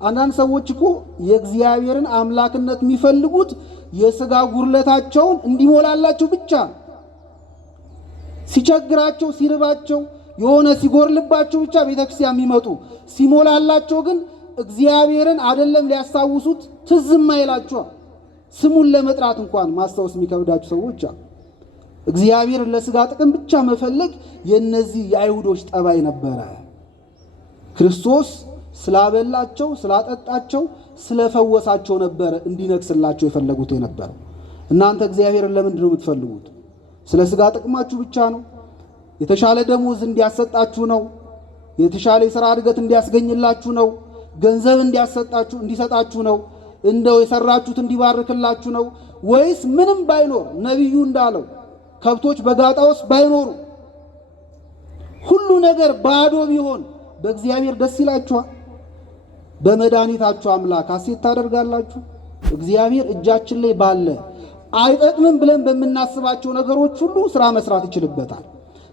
አንዳንድ ሰዎች እኮ የእግዚአብሔርን አምላክነት የሚፈልጉት የሥጋ ጉርለታቸውን እንዲሞላላቸው ብቻ፣ ሲቸግራቸው ሲርባቸው የሆነ ሲጎርልባቸው ብቻ ቤተክርስቲያን የሚመጡ ሲሞላላቸው ግን እግዚአብሔርን አይደለም ሊያስታውሱት ትዝም አይላቸዋል። ስሙን ለመጥራት እንኳን ማስታወስ የሚከብዳቸው ሰዎች አሉ። እግዚአብሔርን ለሥጋ ጥቅም ብቻ መፈለግ የነዚህ የአይሁዶች ጠባይ ነበረ። ክርስቶስ ስላበላቸው ስላጠጣቸው ስለፈወሳቸው ነበረ እንዲነግስላቸው የፈለጉት የነበረው። እናንተ እግዚአብሔርን ለምንድን ነው የምትፈልጉት? ስለ ሥጋ ጥቅማችሁ ብቻ ነው? የተሻለ ደሞዝ እንዲያሰጣችሁ ነው? የተሻለ የሥራ እድገት እንዲያስገኝላችሁ ነው? ገንዘብ እንዲሰጣችሁ ነው? እንደው የሰራችሁት እንዲባርክላችሁ ነው? ወይስ ምንም ባይኖር ነቢዩ እንዳለው ከብቶች በጋጣ ውስጥ ባይኖሩ ሁሉ ነገር ባዶ ቢሆን በእግዚአብሔር ደስ ይላችኋል? በመድኃኒታችሁ አምላክ ሐሴት ታደርጋላችሁ? እግዚአብሔር እጃችን ላይ ባለ አይጠቅምም ብለን በምናስባቸው ነገሮች ሁሉ ሥራ መስራት ይችልበታል።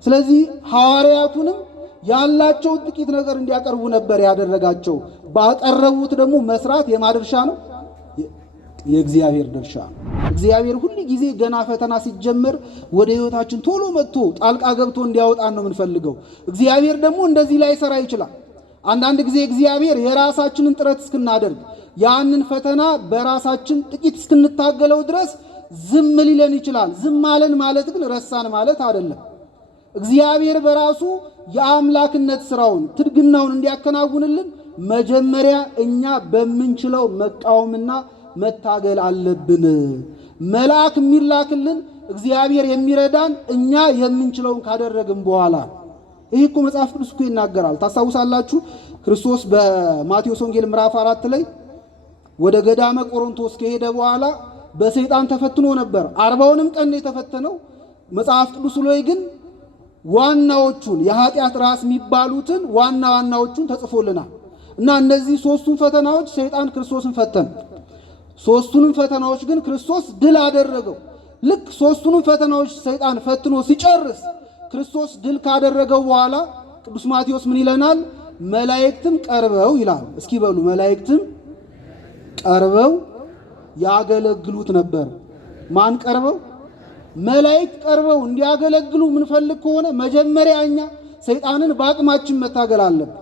ስለዚህ ሐዋርያቱንም ያላቸውን ጥቂት ነገር እንዲያቀርቡ ነበር ያደረጋቸው። ባቀረቡት ደግሞ መስራት የማድርሻ ነው፣ የእግዚአብሔር ድርሻ ነው። እግዚአብሔር ሁሉ ጊዜ ገና ፈተና ሲጀመር ወደ ሕይወታችን ቶሎ መጥቶ ጣልቃ ገብቶ እንዲያወጣን ነው የምንፈልገው። እግዚአብሔር ደግሞ እንደዚህ ላይ ሰራ ይችላል። አንዳንድ ጊዜ እግዚአብሔር የራሳችንን ጥረት እስክናደርግ ያንን ፈተና በራሳችን ጥቂት እስክንታገለው ድረስ ዝም ሊለን ይችላል። ዝም አለን ማለት ግን ረሳን ማለት አይደለም። እግዚአብሔር በራሱ የአምላክነት ስራውን ትድግናውን እንዲያከናውንልን መጀመሪያ እኛ በምንችለው መቃወምና መታገል አለብን። መልአክ የሚላክልን እግዚአብሔር የሚረዳን እኛ የምንችለውን ካደረግን በኋላ። ይህ እኮ መጽሐፍ ቅዱስ እኮ ይናገራል። ታስታውሳላችሁ ክርስቶስ በማቴዎስ ወንጌል ምዕራፍ 4 ላይ ወደ ገዳመ ቆሮንቶስ ከሄደ በኋላ በሰይጣን ተፈትኖ ነበር። 40ንም ቀን የተፈተነው። መጽሐፍ ቅዱስ ላይ ግን ዋናዎቹን የኃጢአት ራስ የሚባሉትን ዋናዎቹን ተጽፎልናል። እና እነዚህ ሶስቱን ፈተናዎች ሰይጣን ክርስቶስን ፈተነ። ሶስቱንም ፈተናዎች ግን ክርስቶስ ድል አደረገው። ልክ ሶስቱንም ፈተናዎች ሰይጣን ፈትኖ ሲጨርስ ክርስቶስ ድል ካደረገው በኋላ ቅዱስ ማቴዎስ ምን ይለናል? መላእክትም ቀርበው ይላል። እስኪ በሉ መላእክትም ቀርበው ያገለግሉት ነበር። ማን ቀርበው? መላእክት ቀርበው እንዲያገለግሉ ምንፈልግ ከሆነ መጀመሪያ እኛ ሰይጣንን በአቅማችን መታገል አለብን።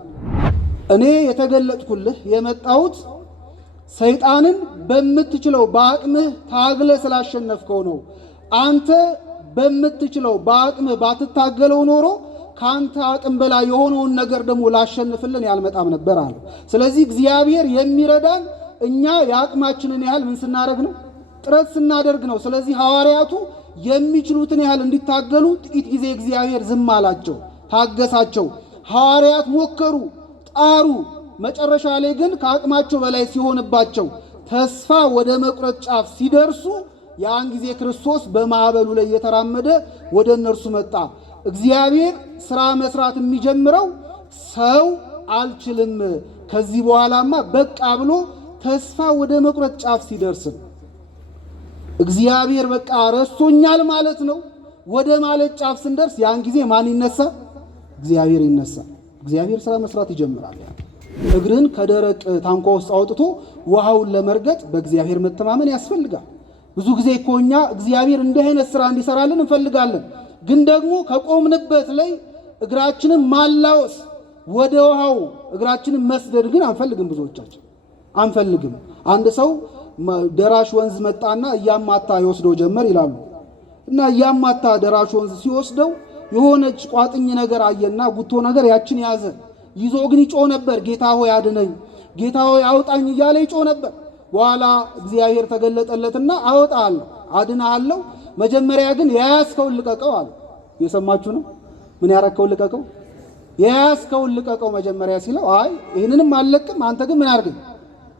እኔ የተገለጥኩልህ የመጣሁት ሰይጣንን በምትችለው በአቅምህ ታግለ ስላሸነፍከው ነው። አንተ በምትችለው በአቅምህ ባትታገለው ኖሮ ካንተ አቅም በላይ የሆነውን ነገር ደግሞ ላሸንፍልን ያልመጣም ነበር አለ። ስለዚህ እግዚአብሔር የሚረዳን እኛ የአቅማችንን ያህል ምን ስናደርግ ነው? ጥረት ስናደርግ ነው። ስለዚህ ሐዋርያቱ የሚችሉትን ያህል እንዲታገሉ ጥቂት ጊዜ እግዚአብሔር ዝም አላቸው፣ ታገሳቸው። ሐዋርያት ሞከሩ፣ ጣሩ። መጨረሻ ላይ ግን ከአቅማቸው በላይ ሲሆንባቸው ተስፋ ወደ መቁረጥ ጫፍ ሲደርሱ ያን ጊዜ ክርስቶስ በማዕበሉ ላይ እየተራመደ ወደ እነርሱ መጣ። እግዚአብሔር ሥራ መስራት የሚጀምረው ሰው አልችልም ከዚህ በኋላማ በቃ ብሎ ተስፋ ወደ መቁረጥ ጫፍ ሲደርስ እግዚአብሔር በቃ ረስቶኛል ማለት ነው ወደ ማለት ጫፍ ስንደርስ ያን ጊዜ ማን ይነሳ? እግዚአብሔር ይነሳ። እግዚአብሔር ሥራ መስራት ይጀምራል። እግርን ከደረቅ ታንኳ ውስጥ አውጥቶ ውሃውን ለመርገጥ በእግዚአብሔር መተማመን ያስፈልጋል። ብዙ ጊዜ እኮ እኛ እግዚአብሔር እንዲህ አይነት ሥራ እንዲሰራልን እንፈልጋለን። ግን ደግሞ ከቆምንበት ላይ እግራችንን ማላወስ ወደ ውሃው እግራችንን መስደድ ግን አንፈልግም። ብዙዎቻችን አንፈልግም። አንድ ሰው ደራሽ ወንዝ መጣና እያማታ ይወስደው ጀመር ይላሉ። እና እያማታ ደራሽ ወንዝ ሲወስደው የሆነች ቋጥኝ ነገር አየና ጉቶ ነገር ያችን ያዘ። ይዞ ግን ይጮህ ነበር፣ ጌታ ሆይ አድነኝ፣ ጌታ ሆይ አውጣኝ እያለ ይጮህ ነበር። በኋላ እግዚአብሔር ተገለጠለትና አወጣለሁ፣ አድናለሁ፣ መጀመሪያ ግን የያዝከውን ልቀቀው አለ። የሰማችሁ ነው? ምን ያረከውን ልቀቀው? የያዝከውን ልቀቀው መጀመሪያ ሲለው አይ ይህንንም አልለቅም፣ አንተ ግን ምን አድርገኝ?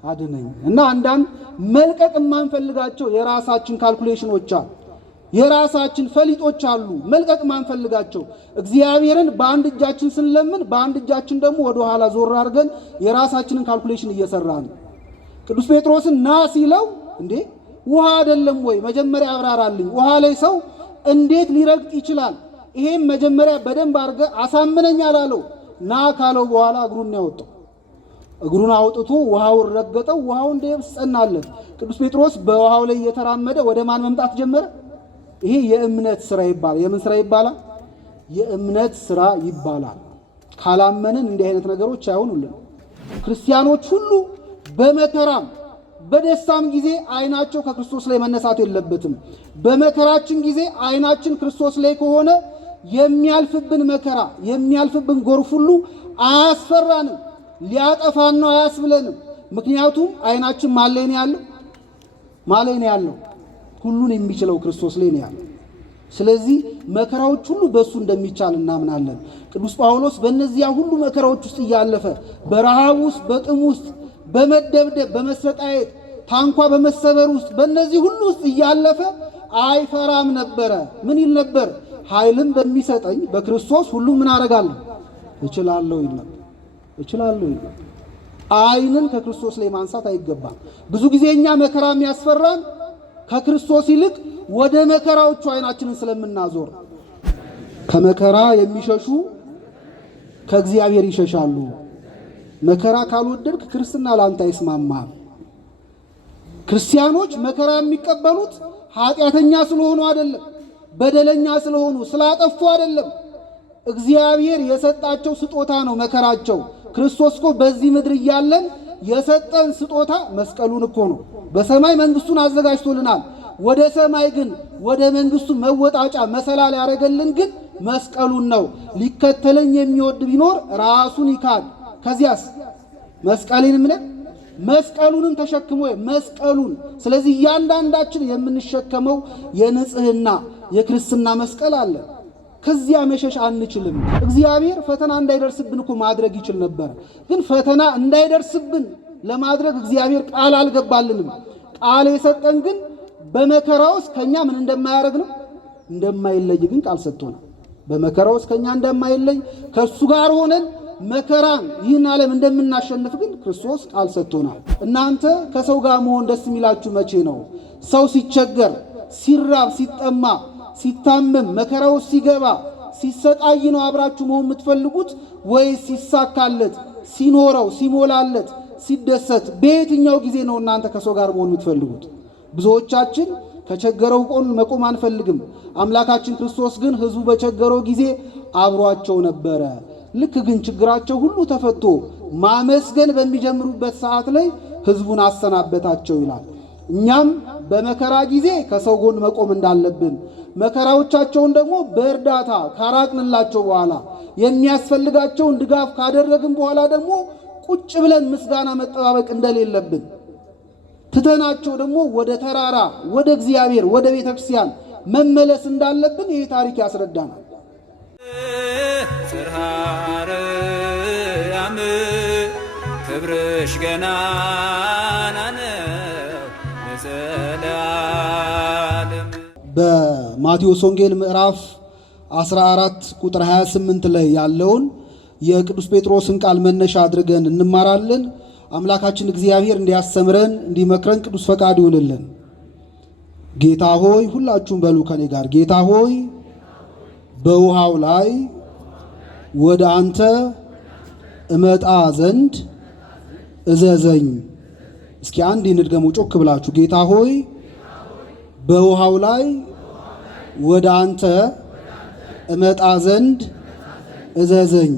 አድነኝ። እና አንዳንድ መልቀቅ የማንፈልጋቸው የራሳችን ካልኩሌሽኖች አሉ፣ የራሳችን ፈሊጦች አሉ፣ መልቀቅ የማንፈልጋቸው። እግዚአብሔርን በአንድ እጃችን ስንለምን በአንድ እጃችን ደግሞ ወደ ኋላ ዞር አድርገን የራሳችንን ካልኩሌሽን እየሰራን። ቅዱስ ጴጥሮስን ና ሲለው እንዴ ውሃ አይደለም ወይ? መጀመሪያ አብራራልኝ፣ ውሃ ላይ ሰው እንዴት ሊረግጥ ይችላል? ይሄም መጀመሪያ በደንብ አድርገህ አሳምነኝ አላለው። ና ካለው በኋላ እግሩን ያወጣው። እግሩን አውጥቶ ውሃውን ረገጠው፣ ውሃው እንደ የብስ ጸናለት። ቅዱስ ጴጥሮስ በውሃው ላይ እየተራመደ ወደ ማን መምጣት ጀመረ? ይሄ የእምነት ስራ ይባላል። የምን ስራ ይባላል? የእምነት ስራ ይባላል። ካላመንን እንዲህ አይነት ነገሮች አይሆኑልን። ክርስቲያኖች ሁሉ በመከራም በደስታም ጊዜ አይናቸው ከክርስቶስ ላይ መነሳት የለበትም። በመከራችን ጊዜ አይናችን ክርስቶስ ላይ ከሆነ የሚያልፍብን መከራ የሚያልፍብን ጎርፍ ሁሉ አያስፈራንም፣ ሊያጠፋን ነው አያስብለንም። ምክንያቱም አይናችን ማን ላይ ነው ያለው? ማን ላይ ነው ያለው? ሁሉን የሚችለው ክርስቶስ ላይ ነው ያለው። ስለዚህ መከራዎች ሁሉ በእሱ እንደሚቻል እናምናለን። ቅዱስ ጳውሎስ በእነዚያ ሁሉ መከራዎች ውስጥ እያለፈ በረሃብ ውስጥ፣ በጥም ውስጥ፣ በመደብደብ፣ በመሰቃየት፣ ታንኳ በመሰበር ውስጥ በእነዚህ ሁሉ ውስጥ እያለፈ አይፈራም ነበረ። ምን ይል ነበር? ኃይልን በሚሰጠኝ በክርስቶስ ሁሉ ምን አደርጋለሁ? እችላለሁ ይል ነበር። እችላለሁ ይል ነበር። አይንን ከክርስቶስ ላይ ማንሳት አይገባም። ብዙ ጊዜ እኛ መከራ የሚያስፈራን ከክርስቶስ ይልቅ ወደ መከራዎቹ አይናችንን ስለምናዞር፣ ከመከራ የሚሸሹ ከእግዚአብሔር ይሸሻሉ። መከራ ካልወደድክ ክርስትና ላንተ አይስማማም። ክርስቲያኖች መከራ የሚቀበሉት ኃጢአተኛ ስለሆኑ አይደለም፣ በደለኛ ስለሆኑ ስላጠፉ አይደለም። እግዚአብሔር የሰጣቸው ስጦታ ነው መከራቸው። ክርስቶስ እኮ በዚህ ምድር እያለን የሰጠን ስጦታ መስቀሉን እኮ ነው። በሰማይ መንግስቱን አዘጋጅቶልናል። ወደ ሰማይ ግን ወደ መንግስቱ መወጣጫ መሰላል ያደረገልን ግን መስቀሉን ነው። ሊከተለኝ የሚወድ ቢኖር ራሱን ይካድ፣ ከዚያስ መስቀሌን መስቀሉንም ተሸክሞ መስቀሉን። ስለዚህ እያንዳንዳችን የምንሸከመው የንጽህና የክርስትና መስቀል አለ። ከዚያ መሸሽ አንችልም። እግዚአብሔር ፈተና እንዳይደርስብን እኮ ማድረግ ይችል ነበር። ግን ፈተና እንዳይደርስብን ለማድረግ እግዚአብሔር ቃል አልገባልንም። ቃል የሰጠን ግን በመከራ ውስጥ ከኛ ምን እንደማያደርግ ነው? እንደማይለይ ግን ቃል ሰጥቶናል። በመከራ ውስጥ ከኛ እንደማይለይ ከሱ ጋር ሆነን መከራን ይህን ዓለም እንደምናሸንፍ ግን ክርስቶስ ቃል ሰጥቶናል። እናንተ ከሰው ጋር መሆን ደስ የሚላችሁ መቼ ነው? ሰው ሲቸገር፣ ሲራብ፣ ሲጠማ፣ ሲታመም፣ መከራ ውስጥ ሲገባ፣ ሲሰቃይ ነው አብራችሁ መሆን የምትፈልጉት? ወይስ ሲሳካለት፣ ሲኖረው፣ ሲሞላለት፣ ሲደሰት በየትኛው ጊዜ ነው እናንተ ከሰው ጋር መሆን የምትፈልጉት? ብዙዎቻችን ከቸገረው ጎን መቆም አንፈልግም። አምላካችን ክርስቶስ ግን ሕዝቡ በቸገረው ጊዜ አብሯቸው ነበረ። ልክ ግን ችግራቸው ሁሉ ተፈቶ ማመስገን በሚጀምሩበት ሰዓት ላይ ሕዝቡን አሰናበታቸው ይላል። እኛም በመከራ ጊዜ ከሰው ጎን መቆም እንዳለብን፣ መከራዎቻቸውን ደግሞ በእርዳታ ካራቅንላቸው በኋላ የሚያስፈልጋቸውን ድጋፍ ካደረግን በኋላ ደግሞ ቁጭ ብለን ምስጋና መጠባበቅ እንደሌለብን፣ ትተናቸው ደግሞ ወደ ተራራ ወደ እግዚአብሔር ወደ ቤተ ክርስቲያን መመለስ እንዳለብን ይህ ታሪክ ያስረዳናል። ጽርሐ ክብርሽ ገናና ነው ለዘላለም። በማቴዎስ ወንጌል ምዕራፍ 14 ቁጥር 28 ላይ ያለውን የቅዱስ ጴጥሮስን ቃል መነሻ አድርገን እንማራለን። አምላካችን እግዚአብሔር እንዲያስተምረን እንዲመክረን ቅዱስ ፈቃድ ይሁንልን። ጌታ ሆይ፣ ሁላችሁም በሉ ከኔ ጋር፣ ጌታ ሆይ በውሃው ላይ ወደ አንተ እመጣ ዘንድ እዘዘኝ። እስኪ አንድ እንድገሙ ጮክ ብላችሁ፣ ጌታ ሆይ በውሃው ላይ ወደ አንተ እመጣ ዘንድ እዘዘኝ።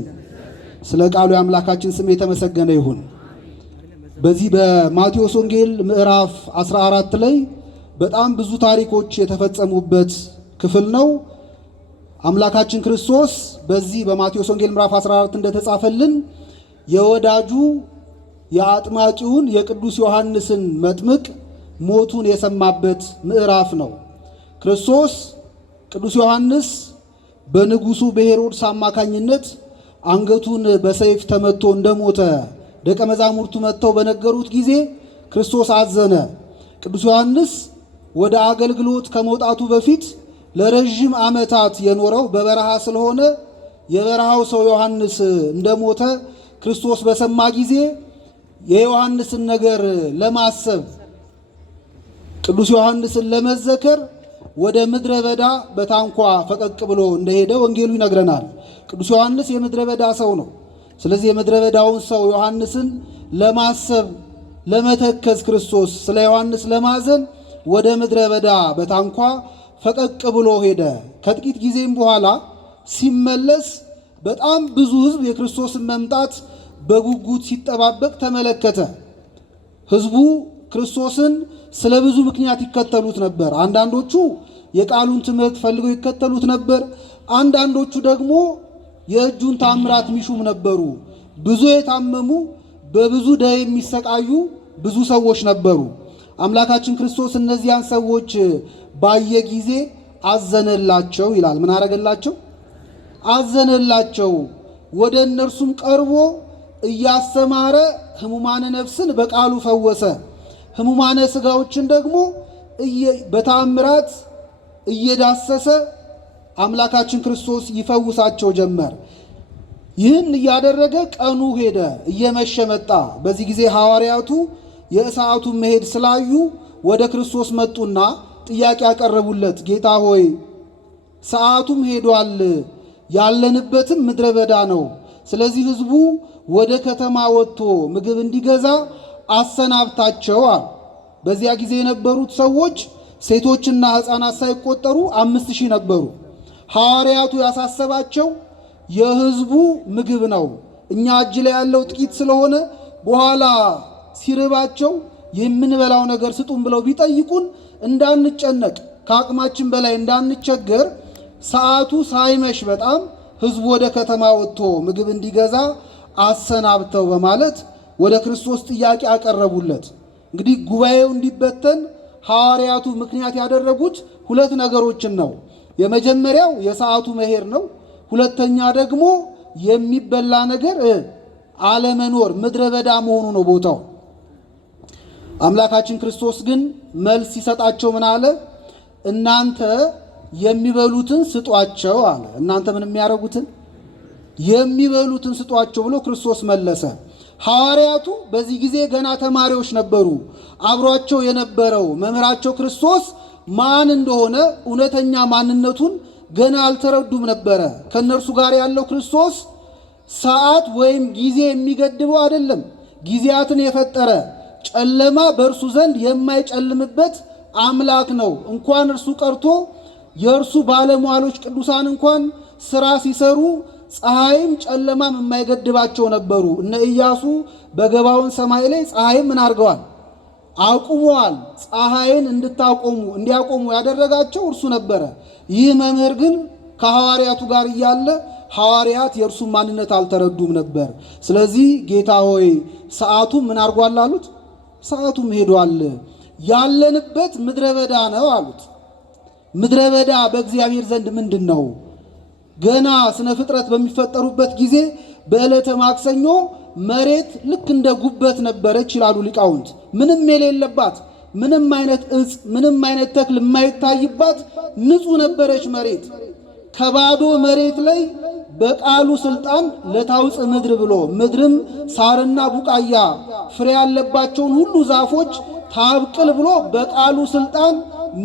ስለ ቃሉ የአምላካችን ስም የተመሰገነ ይሁን። በዚህ በማቴዎስ ወንጌል ምዕራፍ 14 ላይ በጣም ብዙ ታሪኮች የተፈጸሙበት ክፍል ነው። አምላካችን ክርስቶስ በዚህ በማቴዎስ ወንጌል ምዕራፍ 14 እንደተጻፈልን የወዳጁ የአጥማቂውን የቅዱስ ዮሐንስን መጥምቅ ሞቱን የሰማበት ምዕራፍ ነው። ክርስቶስ ቅዱስ ዮሐንስ በንጉሱ በሄሮድስ አማካኝነት አንገቱን በሰይፍ ተመቶ እንደሞተ ደቀ መዛሙርቱ መጥተው በነገሩት ጊዜ ክርስቶስ አዘነ። ቅዱስ ዮሐንስ ወደ አገልግሎት ከመውጣቱ በፊት ለረጅም ዓመታት የኖረው በበረሃ ስለሆነ የበረሃው ሰው ዮሐንስ እንደሞተ ክርስቶስ በሰማ ጊዜ የዮሐንስን ነገር ለማሰብ ቅዱስ ዮሐንስን ለመዘከር ወደ ምድረ በዳ በታንኳ ፈቀቅ ብሎ እንደሄደ ወንጌሉ ይነግረናል። ቅዱስ ዮሐንስ የምድረ በዳ ሰው ነው። ስለዚህ የምድረ በዳውን ሰው ዮሐንስን ለማሰብ ለመተከዝ ክርስቶስ ስለ ዮሐንስ ለማዘን ወደ ምድረ በዳ በታንኳ ፈቀቅ ብሎ ሄደ። ከጥቂት ጊዜም በኋላ ሲመለስ በጣም ብዙ ሕዝብ የክርስቶስን መምጣት በጉጉት ሲጠባበቅ ተመለከተ። ሕዝቡ ክርስቶስን ስለ ብዙ ምክንያት ይከተሉት ነበር። አንዳንዶቹ የቃሉን ትምህርት ፈልገው ይከተሉት ነበር። አንዳንዶቹ ደግሞ የእጁን ታምራት ሚሹም ነበሩ። ብዙ የታመሙ በብዙ ደዌ የሚሰቃዩ ብዙ ሰዎች ነበሩ። አምላካችን ክርስቶስ እነዚያን ሰዎች ባየ ጊዜ አዘነላቸው ይላል። ምን አረገላቸው? አዘነላቸው። ወደ እነርሱም ቀርቦ እያስተማረ ሕሙማነ ነፍስን በቃሉ ፈወሰ። ሕሙማነ ሥጋዎችን ደግሞ በታምራት እየዳሰሰ አምላካችን ክርስቶስ ይፈውሳቸው ጀመር። ይህን እያደረገ ቀኑ ሄደ፣ እየመሸ መጣ። በዚህ ጊዜ ሐዋርያቱ የሰዓቱን መሄድ ስላዩ ወደ ክርስቶስ መጡና ጥያቄ ያቀረቡለት፣ ጌታ ሆይ ሰዓቱም ሄዷል፣ ያለንበትም ምድረ በዳ ነው። ስለዚህ ሕዝቡ ወደ ከተማ ወጥቶ ምግብ እንዲገዛ አሰናብታቸው አሉ። በዚያ ጊዜ የነበሩት ሰዎች ሴቶችና ሕፃናት ሳይቆጠሩ 5000 ነበሩ። ሐዋርያቱ ያሳሰባቸው የሕዝቡ ምግብ ነው። እኛ እጅ ላይ ያለው ጥቂት ስለሆነ በኋላ ሲርባቸው የምንበላው ነገር ስጡን ብለው ቢጠይቁን እንዳንጨነቅ፣ ከአቅማችን በላይ እንዳንቸገር ሰዓቱ ሳይመሽ በጣም ሕዝቡ ወደ ከተማ ወጥቶ ምግብ እንዲገዛ አሰናብተው በማለት ወደ ክርስቶስ ጥያቄ አቀረቡለት። እንግዲህ ጉባኤው እንዲበተን ሐዋርያቱ ምክንያት ያደረጉት 2 ነገሮችን ነው። የመጀመሪያው የሰዓቱ መሄድ ነው። ሁለተኛ ደግሞ የሚበላ ነገር አለመኖር፣ ምድረ በዳ መሆኑ ነው ቦታው። አምላካችን ክርስቶስ ግን መልስ ሲሰጣቸው ምን አለ? እናንተ የሚበሉትን ስጧቸው አለ። እናንተ ምን የሚያደርጉትን? የሚበሉትን ስጧቸው ብሎ ክርስቶስ መለሰ። ሐዋርያቱ በዚህ ጊዜ ገና ተማሪዎች ነበሩ። አብሯቸው የነበረው መምህራቸው ክርስቶስ ማን እንደሆነ እውነተኛ ማንነቱን ገና አልተረዱም ነበረ። ከእነርሱ ጋር ያለው ክርስቶስ ሰዓት ወይም ጊዜ የሚገድበው አይደለም። ጊዜያትን የፈጠረ ጨለማ በእርሱ ዘንድ የማይጨልምበት አምላክ ነው። እንኳን እርሱ ቀርቶ የእርሱ ባለሟሎች ቅዱሳን እንኳን ሥራ ሲሰሩ ፀሐይም ጨለማም የማይገድባቸው ነበሩ። እነ ኢያሱ በገባዖን ሰማይ ላይ ፀሐይም ምን አድርገዋል? አቁመዋል። ፀሐይን እንዲያቆሙ ያደረጋቸው እርሱ ነበረ። ይህ መምህር ግን ከሐዋርያቱ ጋር እያለ ሐዋርያት የእርሱን ማንነት አልተረዱም ነበር። ስለዚህ ጌታ ሆይ ሰዓቱም ምን አድርጓል አሉት? ሰዓቱም ሄዷል፣ ያለንበት ምድረ በዳ ነው አሉት። ምድረ በዳ በእግዚአብሔር ዘንድ ምንድን ነው? ገና ስነ ፍጥረት በሚፈጠሩበት ጊዜ በዕለተ ማክሰኞ መሬት ልክ እንደ ጉበት ነበረች ይላሉ ሊቃውንት። ምንም የሌለባት፣ ምንም አይነት እጽ፣ ምንም አይነት ተክል የማይታይባት ንጹሕ ነበረች መሬት። ከባዶ መሬት ላይ በቃሉ ስልጣን ለታውፅ ምድር ብሎ ምድርም ሳርና ቡቃያ ፍሬ ያለባቸውን ሁሉ ዛፎች ታብቅል ብሎ በቃሉ ስልጣን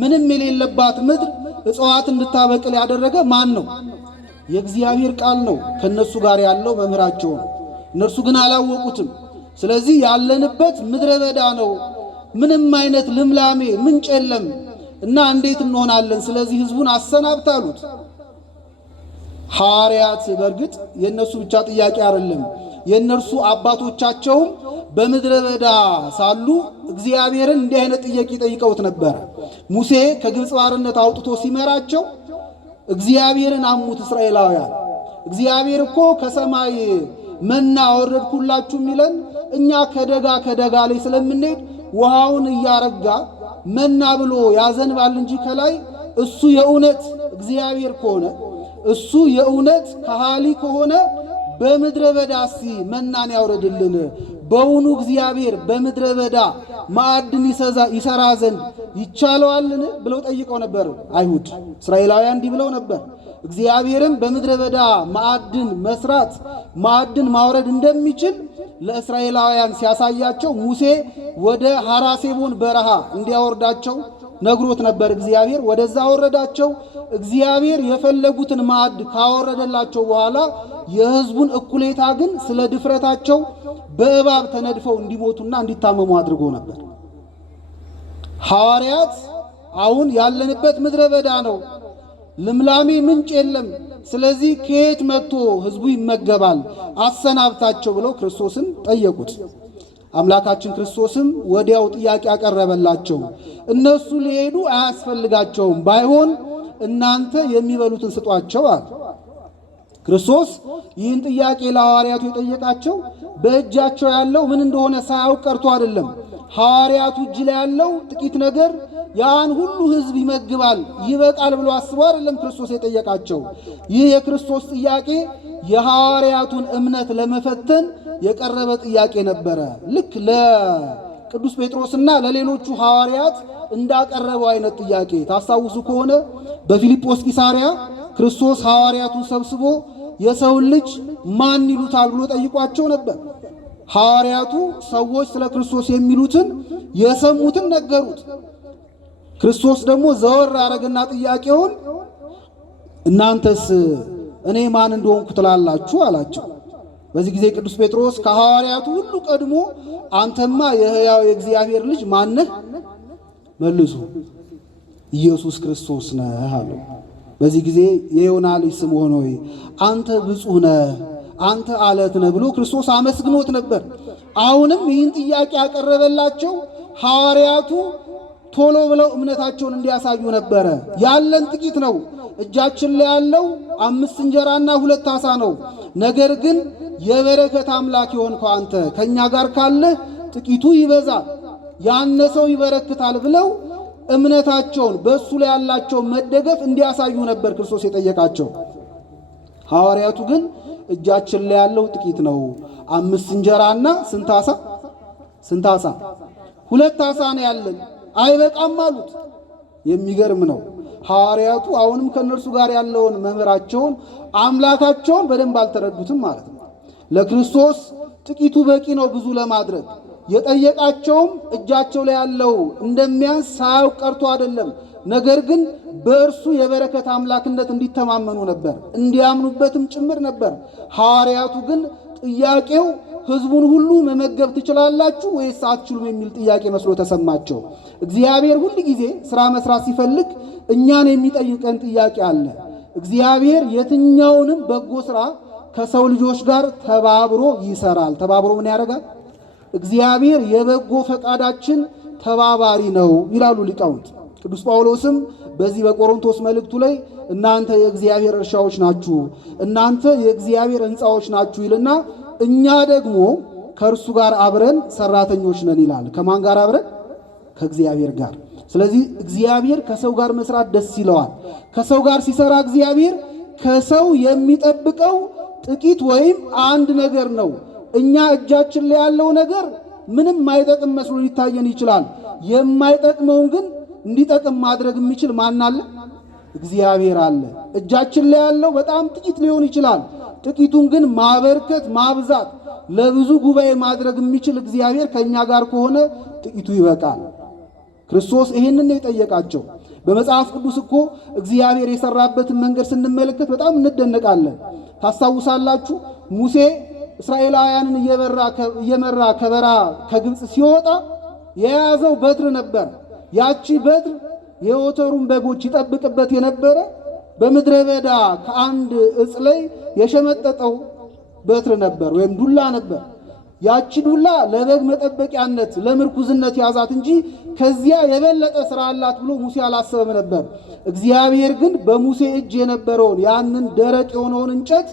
ምንም የሌለባት ምድር እጽዋት እንድታበቅል ያደረገ ማን ነው? የእግዚአብሔር ቃል ነው። ከነሱ ጋር ያለው መምህራቸው ነው። እነርሱ ግን አላወቁትም። ስለዚህ ያለንበት ምድረ በዳ ነው፣ ምንም አይነት ልምላሜ ምንጭ የለም እና እንዴት እንሆናለን? ስለዚህ ሕዝቡን አሰናብታሉት። ሐዋርያት በእርግጥ የእነሱ ብቻ ጥያቄ አይደለም። የእነርሱ አባቶቻቸውም በምድረ በዳ ሳሉ እግዚአብሔርን እንዲህ አይነት ጥያቄ ጠይቀውት ነበር። ሙሴ ከግብፅ ባርነት አውጥቶ ሲመራቸው እግዚአብሔርን አሙት እስራኤላውያን። እግዚአብሔር እኮ ከሰማይ መና አወረድኩላችሁ የሚለን እኛ ከደጋ ላይ ስለምንሄድ ውሃውን እያረጋ መና ብሎ ያዘንባል እንጂ ከላይ እሱ የእውነት እግዚአብሔር ከሆነ እሱ የእውነት ከሃሊ ከሆነ በምድረ በዳ እስቲ መናን ያውረድልን። በውኑ እግዚአብሔር በምድረ በዳ ማዕድን ይሰራ ዘንድ ይቻለዋልን ብለው ጠይቀው ነበር አይሁድ። እስራኤላውያን እንዲህ ብለው ነበር። እግዚአብሔርም በምድረ በዳ ማዕድን መስራት ማዕድን ማውረድ እንደሚችል ለእስራኤላውያን ሲያሳያቸው ሙሴ ወደ ሐራሴቦን በረሃ እንዲያወርዳቸው ነግሮት ነበር እግዚአብሔር። ወደዛ አወረዳቸው። እግዚአብሔር የፈለጉትን ማዕድ ካወረደላቸው በኋላ የሕዝቡን እኩሌታ ግን ስለ ድፍረታቸው በእባብ ተነድፈው እንዲሞቱና እንዲታመሙ አድርጎ ነበር። ሐዋርያት አሁን ያለንበት ምድረ በዳ ነው፣ ልምላሜ ምንጭ የለም። ስለዚህ ከየት መጥቶ ሕዝቡ ይመገባል? አሰናብታቸው ብለው ክርስቶስን ጠየቁት። አምላካችን ክርስቶስም ወዲያው ጥያቄ ያቀረበላቸው፣ እነሱ ሊሄዱ አያስፈልጋቸውም፣ ባይሆን እናንተ የሚበሉትን ስጧቸው አለ። ክርስቶስ ይህን ጥያቄ ለሐዋርያቱ የጠየቃቸው በእጃቸው ያለው ምን እንደሆነ ሳያውቅ ቀርቶ አይደለም። ሐዋርያቱ እጅ ላይ ያለው ጥቂት ነገር ያን ሁሉ ሕዝብ ይመግባል፣ ይበቃል ብሎ አስበው አይደለም ክርስቶስ የጠየቃቸው። ይህ የክርስቶስ ጥያቄ የሐዋርያቱን እምነት ለመፈተን የቀረበ ጥያቄ ነበረ። ልክ ለቅዱስ ጴጥሮስና ለሌሎቹ ሐዋርያት እንዳቀረበው አይነት ጥያቄ ታስታውሱ ከሆነ በፊልጶስ ቂሳርያ ክርስቶስ ሐዋርያቱን ሰብስቦ የሰውን ልጅ ማን ይሉታል ብሎ ጠይቋቸው ነበር። ሐዋርያቱ ሰዎች ስለ ክርስቶስ የሚሉትን የሰሙትን ነገሩት። ክርስቶስ ደግሞ ዘወር አረገና ጥያቄውን እናንተስ እኔ ማን እንደሆንኩ ትላላችሁ አላቸው። በዚህ ጊዜ ቅዱስ ጴጥሮስ ከሐዋርያቱ ሁሉ ቀድሞ አንተማ የሕያው የእግዚአብሔር ልጅ ማነህ? መልሱ ኢየሱስ ክርስቶስ ነህ አለው። በዚህ ጊዜ የዮና ልጅ ስምዖን ሆይ አንተ ብፁዕ ነህ፣ አንተ አለት ነህ ብሎ ክርስቶስ አመስግኖት ነበር። አሁንም ይህን ጥያቄ ያቀረበላቸው ሐዋርያቱ ቶሎ ብለው እምነታቸውን እንዲያሳዩ ነበረ። ያለን ጥቂት ነው። እጃችን ላይ ያለው 5 እንጀራና 2 ዓሣ ነው። ነገር ግን የበረከት አምላክ የሆንከው አንተ ከኛ ጋር ካለህ ጥቂቱ ይበዛል፣ ያነሰው ይበረክታል ብለው እምነታቸውን በእሱ ላይ ያላቸውን መደገፍ እንዲያሳዩ ነበር ክርስቶስ የጠየቃቸው። ሐዋርያቱ ግን እጃችን ላይ ያለው ጥቂት ነው፣ 5 እንጀራና ስንት ዓሣ? 2 ዓሣ ነው ያለን፣ አይበቃም አሉት። የሚገርም ነው። ሐዋርያቱ አሁንም ከእነርሱ ጋር ያለውን መምህራቸውን አምላካቸውን በደንብ አልተረዱትም ማለት ነው። ለክርስቶስ ጥቂቱ በቂ ነው ብዙ ለማድረግ። የጠየቃቸውም እጃቸው ላይ ያለው እንደሚያንስ ሳያውቅ ቀርቶ አይደለም፣ ነገር ግን በእርሱ የበረከት አምላክነት እንዲተማመኑ ነበር፣ እንዲያምኑበትም ጭምር ነበር። ሐዋርያቱ ግን ጥያቄው ሕዝቡን ሁሉ መመገብ ትችላላችሁ ወይስ አትችሉም የሚል ጥያቄ መስሎ ተሰማቸው። እግዚአብሔር ሁል ጊዜ ሥራ መስራት ሲፈልግ እኛን የሚጠይቀን ጥያቄ አለ። እግዚአብሔር የትኛውንም በጎ ሥራ ከሰው ልጆች ጋር ተባብሮ ይሰራል። ተባብሮ ምን ያደርጋል? እግዚአብሔር የበጎ ፈቃዳችን ተባባሪ ነው ይላሉ ሊቃውንት። ቅዱስ ጳውሎስም በዚህ በቆሮንቶስ መልእክቱ ላይ እናንተ የእግዚአብሔር እርሻዎች ናችሁ፣ እናንተ የእግዚአብሔር ሕንፃዎች ናችሁ ይልና እኛ ደግሞ ከእርሱ ጋር አብረን ሰራተኞች ነን ይላል። ከማን ጋር አብረን? ከእግዚአብሔር ጋር። ስለዚህ እግዚአብሔር ከሰው ጋር መስራት ደስ ይለዋል። ከሰው ጋር ሲሰራ እግዚአብሔር ከሰው የሚጠብቀው ጥቂት ወይም አንድ ነገር ነው። እኛ እጃችን ላይ ያለው ነገር ምንም ማይጠቅም መስሎ ሊታየን ይችላል። የማይጠቅመውን ግን እንዲጠቅም ማድረግ የሚችል ማን አለ? እግዚአብሔር አለ። እጃችን ላይ ያለው በጣም ጥቂት ሊሆን ይችላል። ጥቂቱን ግን ማበርከት፣ ማብዛት፣ ለብዙ ጉባኤ ማድረግ የሚችል እግዚአብሔር ከኛ ጋር ከሆነ ጥቂቱ ይበቃል። ክርስቶስ ይሄንን ነው የጠየቃቸው። በመጽሐፍ ቅዱስ እኮ እግዚአብሔር የሰራበትን መንገድ ስንመለከት በጣም እንደነቃለን። ታስታውሳላችሁ? ሙሴ እስራኤላውያንን እየመራ ከበረሃ ከግብፅ ሲወጣ የያዘው በትር ነበር። ያቺ በትር የወተሩን በጎች ይጠብቅበት የነበረ በምድረ በዳ ከአንድ ዕፅ ላይ የሸመጠጠው በትር ነበር ወይም ዱላ ነበር። ያቺ ዱላ ለበግ መጠበቂያነት ለምርኩዝነት ያዛት እንጂ ከዚያ የበለጠ ሥራ አላት ብሎ ሙሴ አላሰበም ነበር። እግዚአብሔር ግን በሙሴ እጅ የነበረውን ያንን ደረቅ የሆነውን እንጨት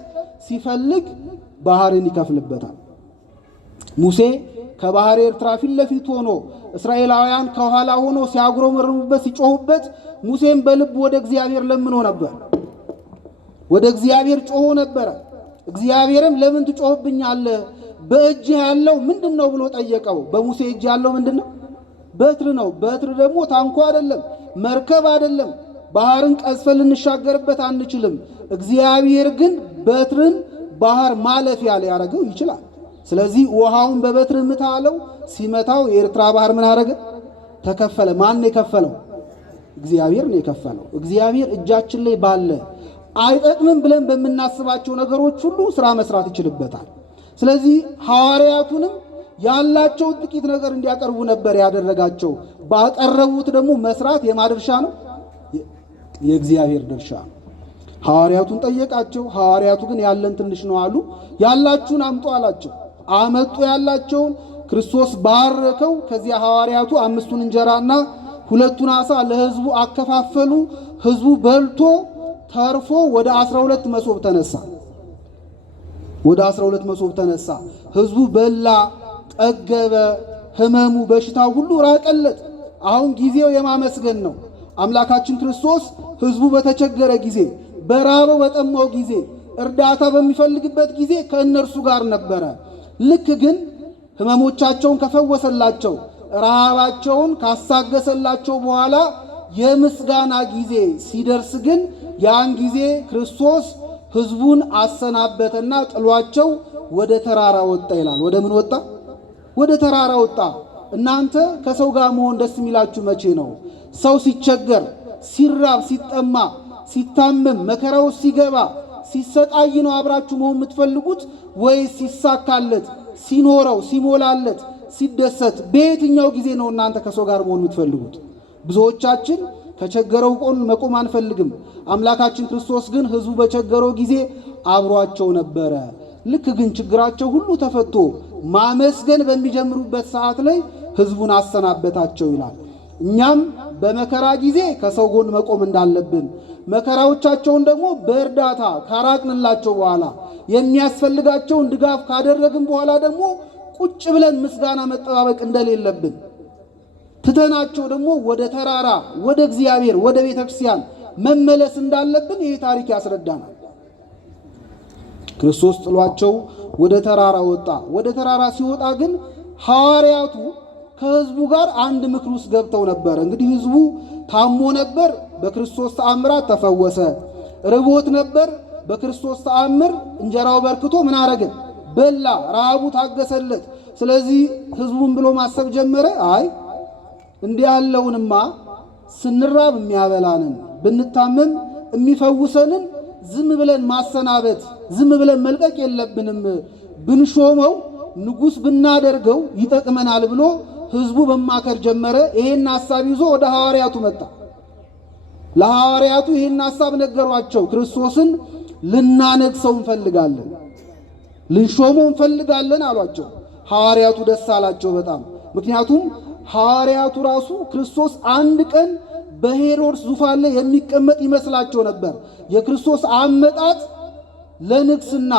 ሲፈልግ ባህርን ይከፍልበታል። ሙሴ ከባህር ኤርትራ ፊት ለፊት ሆኖ እስራኤላውያን ከኋላ ሆኖ ሲያጉረመርሙበት ሲጮሁበት ሙሴም በልቡ ወደ እግዚአብሔር ለምኖ ነበር። ወደ እግዚአብሔር ጮሆ ነበረ። እግዚአብሔርም ለምን ትጮህብኛለህ? በእጅህ ያለው ምንድነው ብሎ ጠየቀው። በሙሴ እጅ ያለው ምንድነው? በትር ነው። በትር ደግሞ ታንኳ አይደለም፣ መርከብ አይደለም፣ ባህርን ቀዝፈን ልንሻገርበት አንችልም። እግዚአብሔር ግን በትርን ባህር ማለፊያ ሊያደርገው ይችላል። ስለዚህ ውሃውን በበትር ምታ አለው። ሲመታው የኤርትራ ባህር ምን አደረገ? ተከፈለ። ማን የከፈለው? እግዚአብሔር ነው የከፈለው። እግዚአብሔር እጃችን ላይ ባለ አይጠቅምም ብለን በምናስባቸው ነገሮች ሁሉ ስራ መስራት ይችልበታል። ስለዚህ ሐዋርያቱንም ያላቸው ጥቂት ነገር እንዲያቀርቡ ነበር ያደረጋቸው። ባቀረቡት ደግሞ መስራት የማድርሻ ነው፣ የእግዚአብሔር ድርሻ ነው። ሐዋርያቱን ጠየቃቸው። ሐዋርያቱ ግን ያለን ትንሽ ነው አሉ። ያላችሁን አምጡ አላቸው። አመጡ። ያላቸውን ክርስቶስ ባረከው። ከዚያ ሐዋርያቱ 5ቱን እንጀራና 2ቱን ዓሣ ለሕዝቡ አከፋፈሉ። ሕዝቡ በልቶ ተርፎ ወደ 12 መሶብ ተነሳ። ወደ 12 መሶብ ተነሳ። ሕዝቡ በላ፣ ጠገበ። ሕመሙ በሽታው ሁሉ ራቀለት። አሁን ጊዜው የማመስገን ነው። አምላካችን ክርስቶስ ሕዝቡ በተቸገረ ጊዜ፣ በራበው በጠማው ጊዜ፣ እርዳታ በሚፈልግበት ጊዜ ከእነርሱ ጋር ነበረ። ልክ ግን ሕመሞቻቸውን ከፈወሰላቸው፣ ረሃባቸውን ካሳገሰላቸው በኋላ የምስጋና ጊዜ ሲደርስ ግን ያን ጊዜ ክርስቶስ ሕዝቡን አሰናበተና ጥሏቸው ወደ ተራራ ወጣ ይላል። ወደ ምን ወጣ? ወደ ተራራ ወጣ። እናንተ ከሰው ጋር መሆን ደስ የሚላችሁ መቼ ነው? ሰው ሲቸገር፣ ሲራብ፣ ሲጠማ፣ ሲታመም፣ መከራው ሲገባ፣ ሲሰቃይ ነው አብራችሁ መሆን የምትፈልጉት? ወይስ ሲሳካለት፣ ሲኖረው፣ ሲሞላለት፣ ሲደሰት በየትኛው ጊዜ ነው እናንተ ከሰው ጋር መሆን የምትፈልጉት? ብዙዎቻችን ከቸገረው ቆን መቆም አንፈልግም። አምላካችን ክርስቶስ ግን ሕዝቡ በቸገረው ጊዜ አብሯቸው ነበረ። ልክ ግን ችግራቸው ሁሉ ተፈቶ ማመስገን በሚጀምሩበት ሰዓት ላይ ሕዝቡን አሰናበታቸው ይላል። እኛም በመከራ ጊዜ ከሰው ጎን መቆም እንዳለብን፣ መከራዎቻቸውን ደግሞ በእርዳታ ካራቅንላቸው በኋላ የሚያስፈልጋቸውን ድጋፍ ካደረግን በኋላ ደግሞ ቁጭ ብለን ምስጋና መጠባበቅ እንደሌለብን፣ ትተናቸው ደግሞ ወደ ተራራ፣ ወደ እግዚአብሔር፣ ወደ ቤተ ክርስቲያን መመለስ እንዳለብን ይህ ታሪክ ያስረዳናል። ክርስቶስ ጥሏቸው ወደ ተራራ ወጣ። ወደ ተራራ ሲወጣ ግን ሐዋርያቱ ከሕዝቡ ጋር አንድ ምክር ውስጥ ገብተው ነበር። እንግዲህ ሕዝቡ ታሞ ነበር፣ በክርስቶስ ተአምራት ተፈወሰ። ርቦት ነበር፣ በክርስቶስ ተአምር እንጀራው በርክቶ ምን አረገ? በላ። ረሃቡ ታገሰለት። ስለዚህ ሕዝቡን ብሎ ማሰብ ጀመረ። አይ እንዲህ ያለውንማ ስንራብ የሚያበላንን፣ ብንታመም የሚፈውሰንን ዝም ብለን ማሰናበት፣ ዝም ብለን መልቀቅ የለብንም። ብንሾመው፣ ንጉሥ ብናደርገው ይጠቅመናል ብሎ ሕዝቡ መማከር ጀመረ። ይሄን ሐሳብ ይዞ ወደ ሐዋርያቱ መጣ። ለሐዋርያቱ ይሄን ሐሳብ ነገሯቸው። ክርስቶስን ልናነግሰው እንፈልጋለን፣ ልንሾመው እንፈልጋለን አሏቸው። ሐዋርያቱ ደስ አላቸው በጣም። ምክንያቱም ሐዋርያቱ ራሱ ክርስቶስ አንድ ቀን በሄሮድስ ዙፋን ላይ የሚቀመጥ ይመስላቸው ነበር። የክርስቶስ አመጣጥ ለንግስና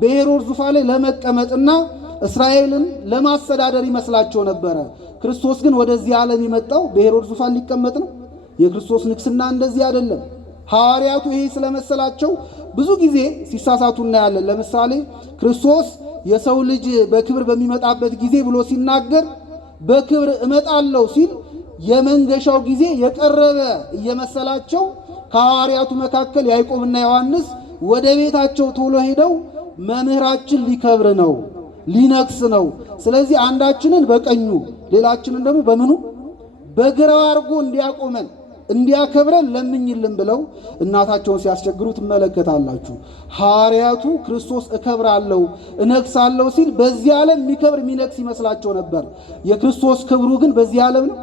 በሄሮድስ ዙፋን ላይ ለመቀመጥና እስራኤልን ለማስተዳደር ይመስላቸው ነበረ። ክርስቶስ ግን ወደዚህ ዓለም የመጣው በሄሮድስ ዙፋን ሊቀመጥ ነው። የክርስቶስ ንግስና እንደዚህ አይደለም። ሐዋርያቱ ይሄ ስለመሰላቸው ብዙ ጊዜ ሲሳሳቱ እናያለን። ለምሳሌ ክርስቶስ የሰው ልጅ በክብር በሚመጣበት ጊዜ ብሎ ሲናገር በክብር እመጣለሁ ሲል የመንገሻው ጊዜ የቀረበ እየመሰላቸው ከሐዋርያቱ መካከል ያዕቆብና ዮሐንስ ወደ ቤታቸው ቶሎ ሄደው መምህራችን ሊከብር ነው፣ ሊነግስ ነው፣ ስለዚህ አንዳችንን በቀኙ ሌላችንን ደግሞ በምኑ በግራው አድርጎ እንዲያቆመን እንዲያከብረን ለምኝልን ብለው እናታቸውን ሲያስቸግሩ ትመለከታላችሁ። ሐዋርያቱ ክርስቶስ እከብራለሁ እነግሳለሁ ሲል በዚህ ዓለም የሚከብር የሚነግስ ይመስላቸው ነበር። የክርስቶስ ክብሩ ግን በዚህ ዓለም ነው።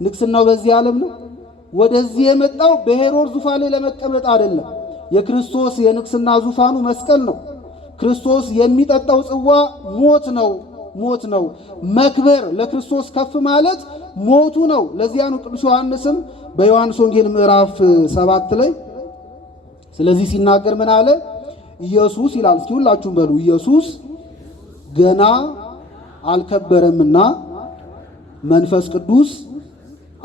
ንግስናው በዚህ ዓለም ነው። ወደዚህ የመጣው በሄሮድስ ዙፋን ላይ ለመቀመጥ አይደለም። የክርስቶስ የንግስና ዙፋኑ መስቀል ነው። ክርስቶስ የሚጠጣው ጽዋ ሞት ነው፣ ሞት ነው። መክበር ለክርስቶስ ከፍ ማለት ሞቱ ነው። ለዚያ ነው ቅዱስ ዮሐንስም በዮሐንስ ወንጌል ምዕራፍ 7 ላይ ስለዚህ ሲናገር ምን አለ? ኢየሱስ ይላል። እስኪ ሁላችሁም በሉ ኢየሱስ ገና አልከበረምና መንፈስ ቅዱስ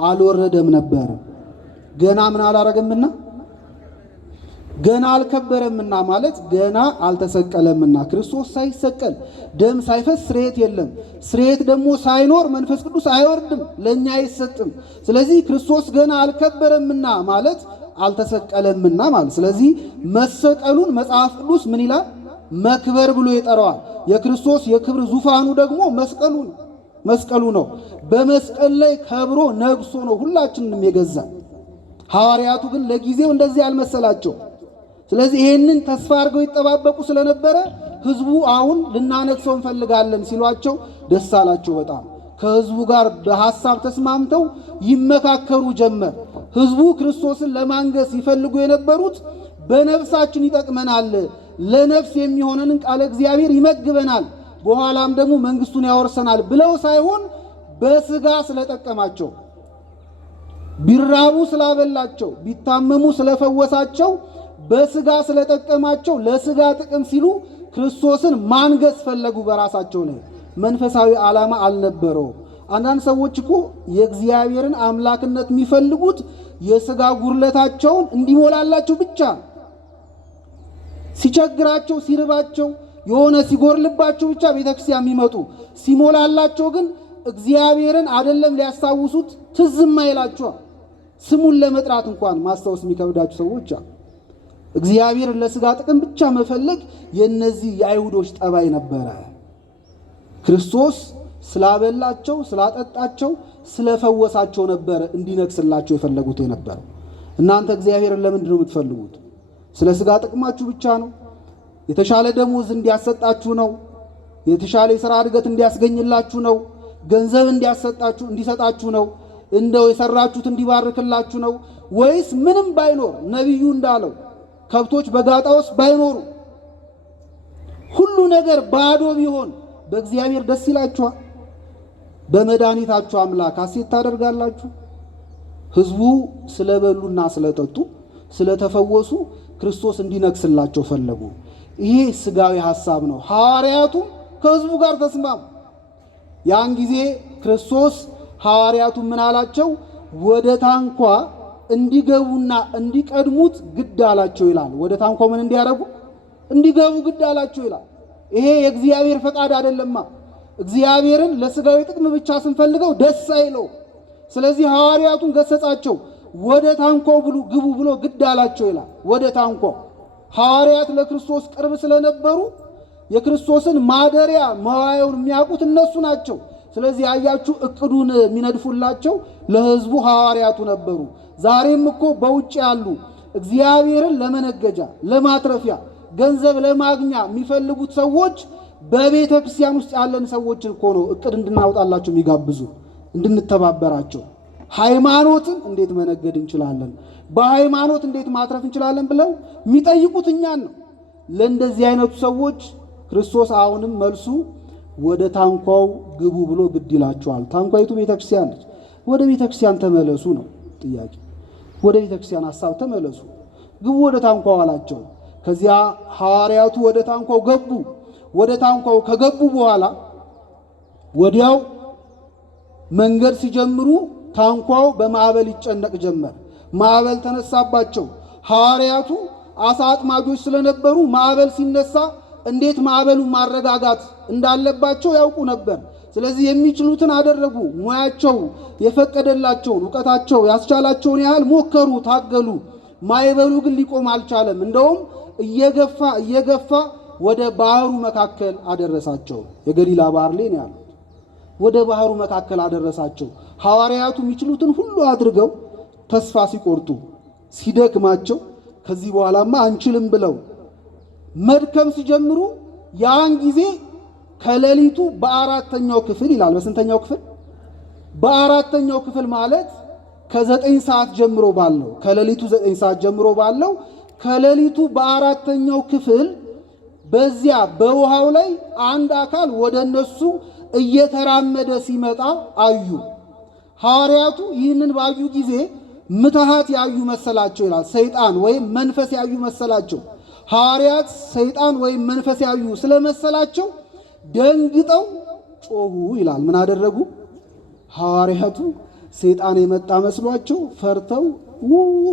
አልወረደም ነበር። ገና ምን አላረገምና ገና አልከበረምና ማለት ገና አልተሰቀለምና። ክርስቶስ ሳይሰቀል ደም ሳይፈስ ስርየት የለም። ስርየት ደግሞ ሳይኖር መንፈስ ቅዱስ አይወርድም፣ ለኛ አይሰጥም። ስለዚህ ክርስቶስ ገና አልከበረምና ማለት አልተሰቀለምና ማለት። ስለዚህ መሰቀሉን መጽሐፍ ቅዱስ ምን ይላል? መክበር ብሎ ይጠራዋል። የክርስቶስ የክብር ዙፋኑ ደግሞ መስቀሉ ነው። በመስቀል ላይ ከብሮ ነግሶ ነው ሁላችንንም የገዛ። ሐዋርያቱ ግን ለጊዜው እንደዚህ ያልመሰላቸው። ስለዚህ ይሄንን ተስፋ አድርገው ይጠባበቁ ስለነበረ ህዝቡ አሁን ልናነግሰው እንፈልጋለን ሲሏቸው ደስ አላቸው በጣም። ከህዝቡ ጋር በሐሳብ ተስማምተው ይመካከሩ ጀመር። ህዝቡ ክርስቶስን ለማንገስ ይፈልጉ የነበሩት በነፍሳችን ይጠቅመናል፣ ለነፍስ የሚሆነንን ቃለ እግዚአብሔር ይመግበናል፣ በኋላም ደግሞ መንግስቱን ያወርሰናል ብለው ሳይሆን በስጋ ስለጠቀማቸው፣ ቢራቡ ስላበላቸው፣ ቢታመሙ ስለፈወሳቸው፣ በስጋ ስለጠቀማቸው ለስጋ ጥቅም ሲሉ ክርስቶስን ማንገስ ፈለጉ በራሳቸው ላይ። መንፈሳዊ ዓላማ አልነበረው። አንዳንድ ሰዎች እኮ የእግዚአብሔርን አምላክነት የሚፈልጉት የስጋ ጉርለታቸውን እንዲሞላላቸው ብቻ፣ ሲቸግራቸው፣ ሲርባቸው፣ የሆነ ሲጎርልባቸው ብቻ ቤተክርስቲያን የሚመጡ፣ ሲሞላላቸው ግን እግዚአብሔርን አይደለም ሊያስታውሱት ትዝም አይላቸዋል። ስሙን ለመጥራት እንኳን ማስታወስ የሚከብዳቸው ሰዎች አሉ። እግዚአብሔርን ለስጋ ጥቅም ብቻ መፈለግ የነዚህ የአይሁዶች ጠባይ ነበረ። ክርስቶስ ስላበላቸው፣ ስላጠጣቸው፣ ስለፈወሳቸው ነበረ እንዲነግስላቸው የፈለጉት የነበረው። እናንተ እግዚአብሔርን ለምንድን ነው የምትፈልጉት? ስለ ስጋ ጥቅማችሁ ብቻ ነው? የተሻለ ደሞዝ እንዲያሰጣችሁ ነው? የተሻለ የሥራ እድገት እንዲያስገኝላችሁ ነው? ገንዘብ እንዲሰጣችሁ ነው? እንደው የሰራችሁት እንዲባርክላችሁ ነው? ወይስ ምንም ባይኖር ነቢዩ እንዳለው ከብቶች በጋጣ ውስጥ ባይኖሩ ሁሉ ነገር ባዶ ቢሆን በእግዚአብሔር ደስ ይላችኋል? በመድኃኒታችሁ አምላክ ሐሴት ታደርጋላችሁ? ህዝቡ ስለበሉና ስለጠጡ ስለተፈወሱ ክርስቶስ እንዲነግስላቸው ፈለጉ። ይሄ ስጋዊ ሐሳብ ነው። ሐዋርያቱ ከህዝቡ ጋር ተስማሙ። ያን ጊዜ ክርስቶስ ሐዋርያቱ ምን አላቸው? ወደ ታንኳ እንዲገቡና እንዲቀድሙት ግድ አላቸው ይላል። ወደ ታንኳ ምን እንዲያደርጉ? እንዲገቡ ግድ አላቸው ይላል። ይሄ የእግዚአብሔር ፈቃድ አይደለማ። እግዚአብሔርን ለስጋዊ ጥቅም ብቻ ስንፈልገው ደስ አይለው። ስለዚህ ሐዋርያቱን ገሰጻቸው። ወደ ታንኳው ግቡ ብሎ ግድ አላቸው ይላል። ወደ ታንኳው ሐዋርያት ለክርስቶስ ቅርብ ስለነበሩ የክርስቶስን ማደሪያ መዋያውን የሚያውቁት እነሱ ናቸው። ስለዚህ አያችሁ እቅዱን የሚነድፉላቸው ለህዝቡ ሐዋርያቱ ነበሩ። ዛሬም እኮ በውጭ ያሉ እግዚአብሔርን ለመነገጃ ለማትረፊያ ገንዘብ ለማግኛ የሚፈልጉት ሰዎች በቤተ ክርስቲያን ውስጥ ያለን ሰዎች እኮ ነው እቅድ እንድናወጣላቸው የሚጋብዙ፣ እንድንተባበራቸው። ሃይማኖትን እንዴት መነገድ እንችላለን፣ በሃይማኖት እንዴት ማትረፍ እንችላለን ብለው የሚጠይቁት እኛን ነው። ለእንደዚህ አይነቱ ሰዎች ክርስቶስ አሁንም መልሱ ወደ ታንኳው ግቡ ብሎ ግድ ይላቸዋል። ታንኳይቱ ቤተክርስቲያን ነች። ወደ ቤተክርስቲያን ተመለሱ ነው ጥያቄ። ወደ ቤተክርስቲያን ሐሳብ ተመለሱ፣ ግቡ ወደ ታንኳው አላቸው። ከዚያ ሐዋርያቱ ወደ ታንኳው ገቡ። ወደ ታንኳው ከገቡ በኋላ ወዲያው መንገድ ሲጀምሩ ታንኳው በማዕበል ይጨነቅ ጀመር። ማዕበል ተነሳባቸው። ሐዋርያቱ አሳ አጥማጆች ስለነበሩ ማዕበል ሲነሳ እንዴት ማዕበሉን ማረጋጋት እንዳለባቸው ያውቁ ነበር። ስለዚህ የሚችሉትን አደረጉ። ሙያቸው የፈቀደላቸውን ዕውቀታቸው ያስቻላቸውን ያህል ሞከሩ፣ ታገሉ። ማዕበሉ ግን ሊቆም አልቻለም። እንደውም እየገፋ ወደ ባህሩ መካከል አደረሳቸው። የገሊላ ባህር ላይ ነው ያሉት። ወደ ባህሩ መካከል አደረሳቸው። ሐዋርያቱ የሚችሉትን ሁሉ አድርገው ተስፋ ሲቆርጡ ሲደክማቸው ከዚህ በኋላማ አንችልም ብለው መድከም ሲጀምሩ ያን ጊዜ ከሌሊቱ በአራተኛው ክፍል ይላል። በስንተኛው ክፍል? በአራተኛው ክፍል ማለት ከ9 ሰዓት ጀምሮ ባለው፣ ከሌሊቱ 9 ሰዓት ጀምሮ ባለው ከሌሊቱ በአራተኛው ክፍል በዚያ በውሃው ላይ አንድ አካል ወደ እነሱ እየተራመደ ሲመጣ አዩ። ሐዋርያቱ ይህንን ባዩ ጊዜ ምትሃት ያዩ መሰላቸው ይላል። ሰይጣን ወይም መንፈስ ያዩ መሰላቸው። ሐዋርያት ሰይጣን ወይም መንፈስ ያዩ ስለመሰላቸው ደንግጠው ጮሁ ይላል። ምን አደረጉ? ሐዋርያቱ ሰይጣን የመጣ መስሏቸው ፈርተው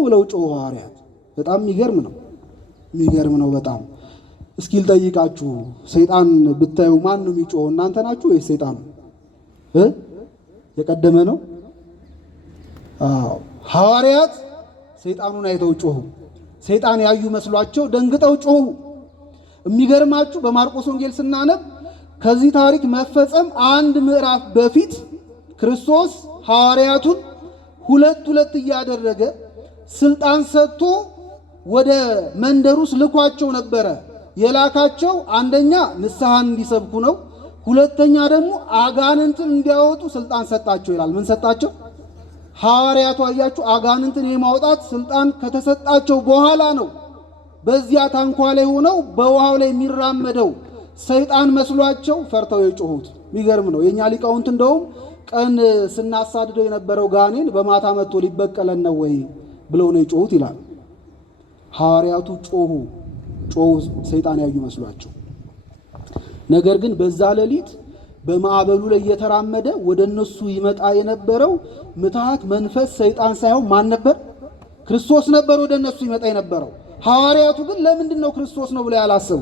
ብለው ጮሁ ሐዋርያት። በጣም የሚገርም ነው በጣም። እስኪ ልጠይቃችሁ፣ ሰይጣን ብታዩ ማን ነው የሚጮኸው? እናንተ ናችሁ ወይስ ሰይጣን? የቀደመ ነው? ሐዋርያት ሰይጣኑን አይተው ጮሁ። ሰይጣን ያዩ መስሏቸው ደንግጠው ጮሁ። የሚገርማችሁ በማርቆስ ወንጌል ስናነብ ከዚህ ታሪክ መፈጸም አንድ ምዕራፍ በፊት ክርስቶስ ሐዋርያቱን ሁለት እያደረገ ስልጣን ሰጥቶ ወደ መንደሩስ ልኳቸው ነበረ። የላካቸው አንደኛ ንስሐን እንዲሰብኩ ነው። ሁለተኛ ደግሞ አጋንንትን እንዲያወጡ ስልጣን ሰጣቸው ይላል። ምን ሰጣቸው? ሐዋርያቱ አያችሁ፣ አጋንንትን የማውጣት ስልጣን ከተሰጣቸው በኋላ ነው በዚያ ታንኳ ላይ ሆነው በውሃው ላይ የሚራመደው ሰይጣን መስሏቸው ፈርተው የጮሁት። የሚገርም ነው። የኛ ሊቃውንት እንደውም ቀን ስናሳድደው የነበረው ጋኔን በማታ መጥቶ ሊበቀለን ነው ወይ ብለው ነው የጮሁት ይላል። ሐዋርያቱ ጮሁ ሰይጣን ያዩ መስሏቸው። ነገር ግን በዛ ሌሊት በማዕበሉ ላይ እየተራመደ ወደ እነሱ ይመጣ የነበረው ምትሃት መንፈስ ሰይጣን ሳይሆን ማን ነበር? ክርስቶስ ነበር ወደ እነሱ ይመጣ የነበረው። ሐዋርያቱ ግን ለምንድን ነው ክርስቶስ ነው ብለው ያላሰቡ?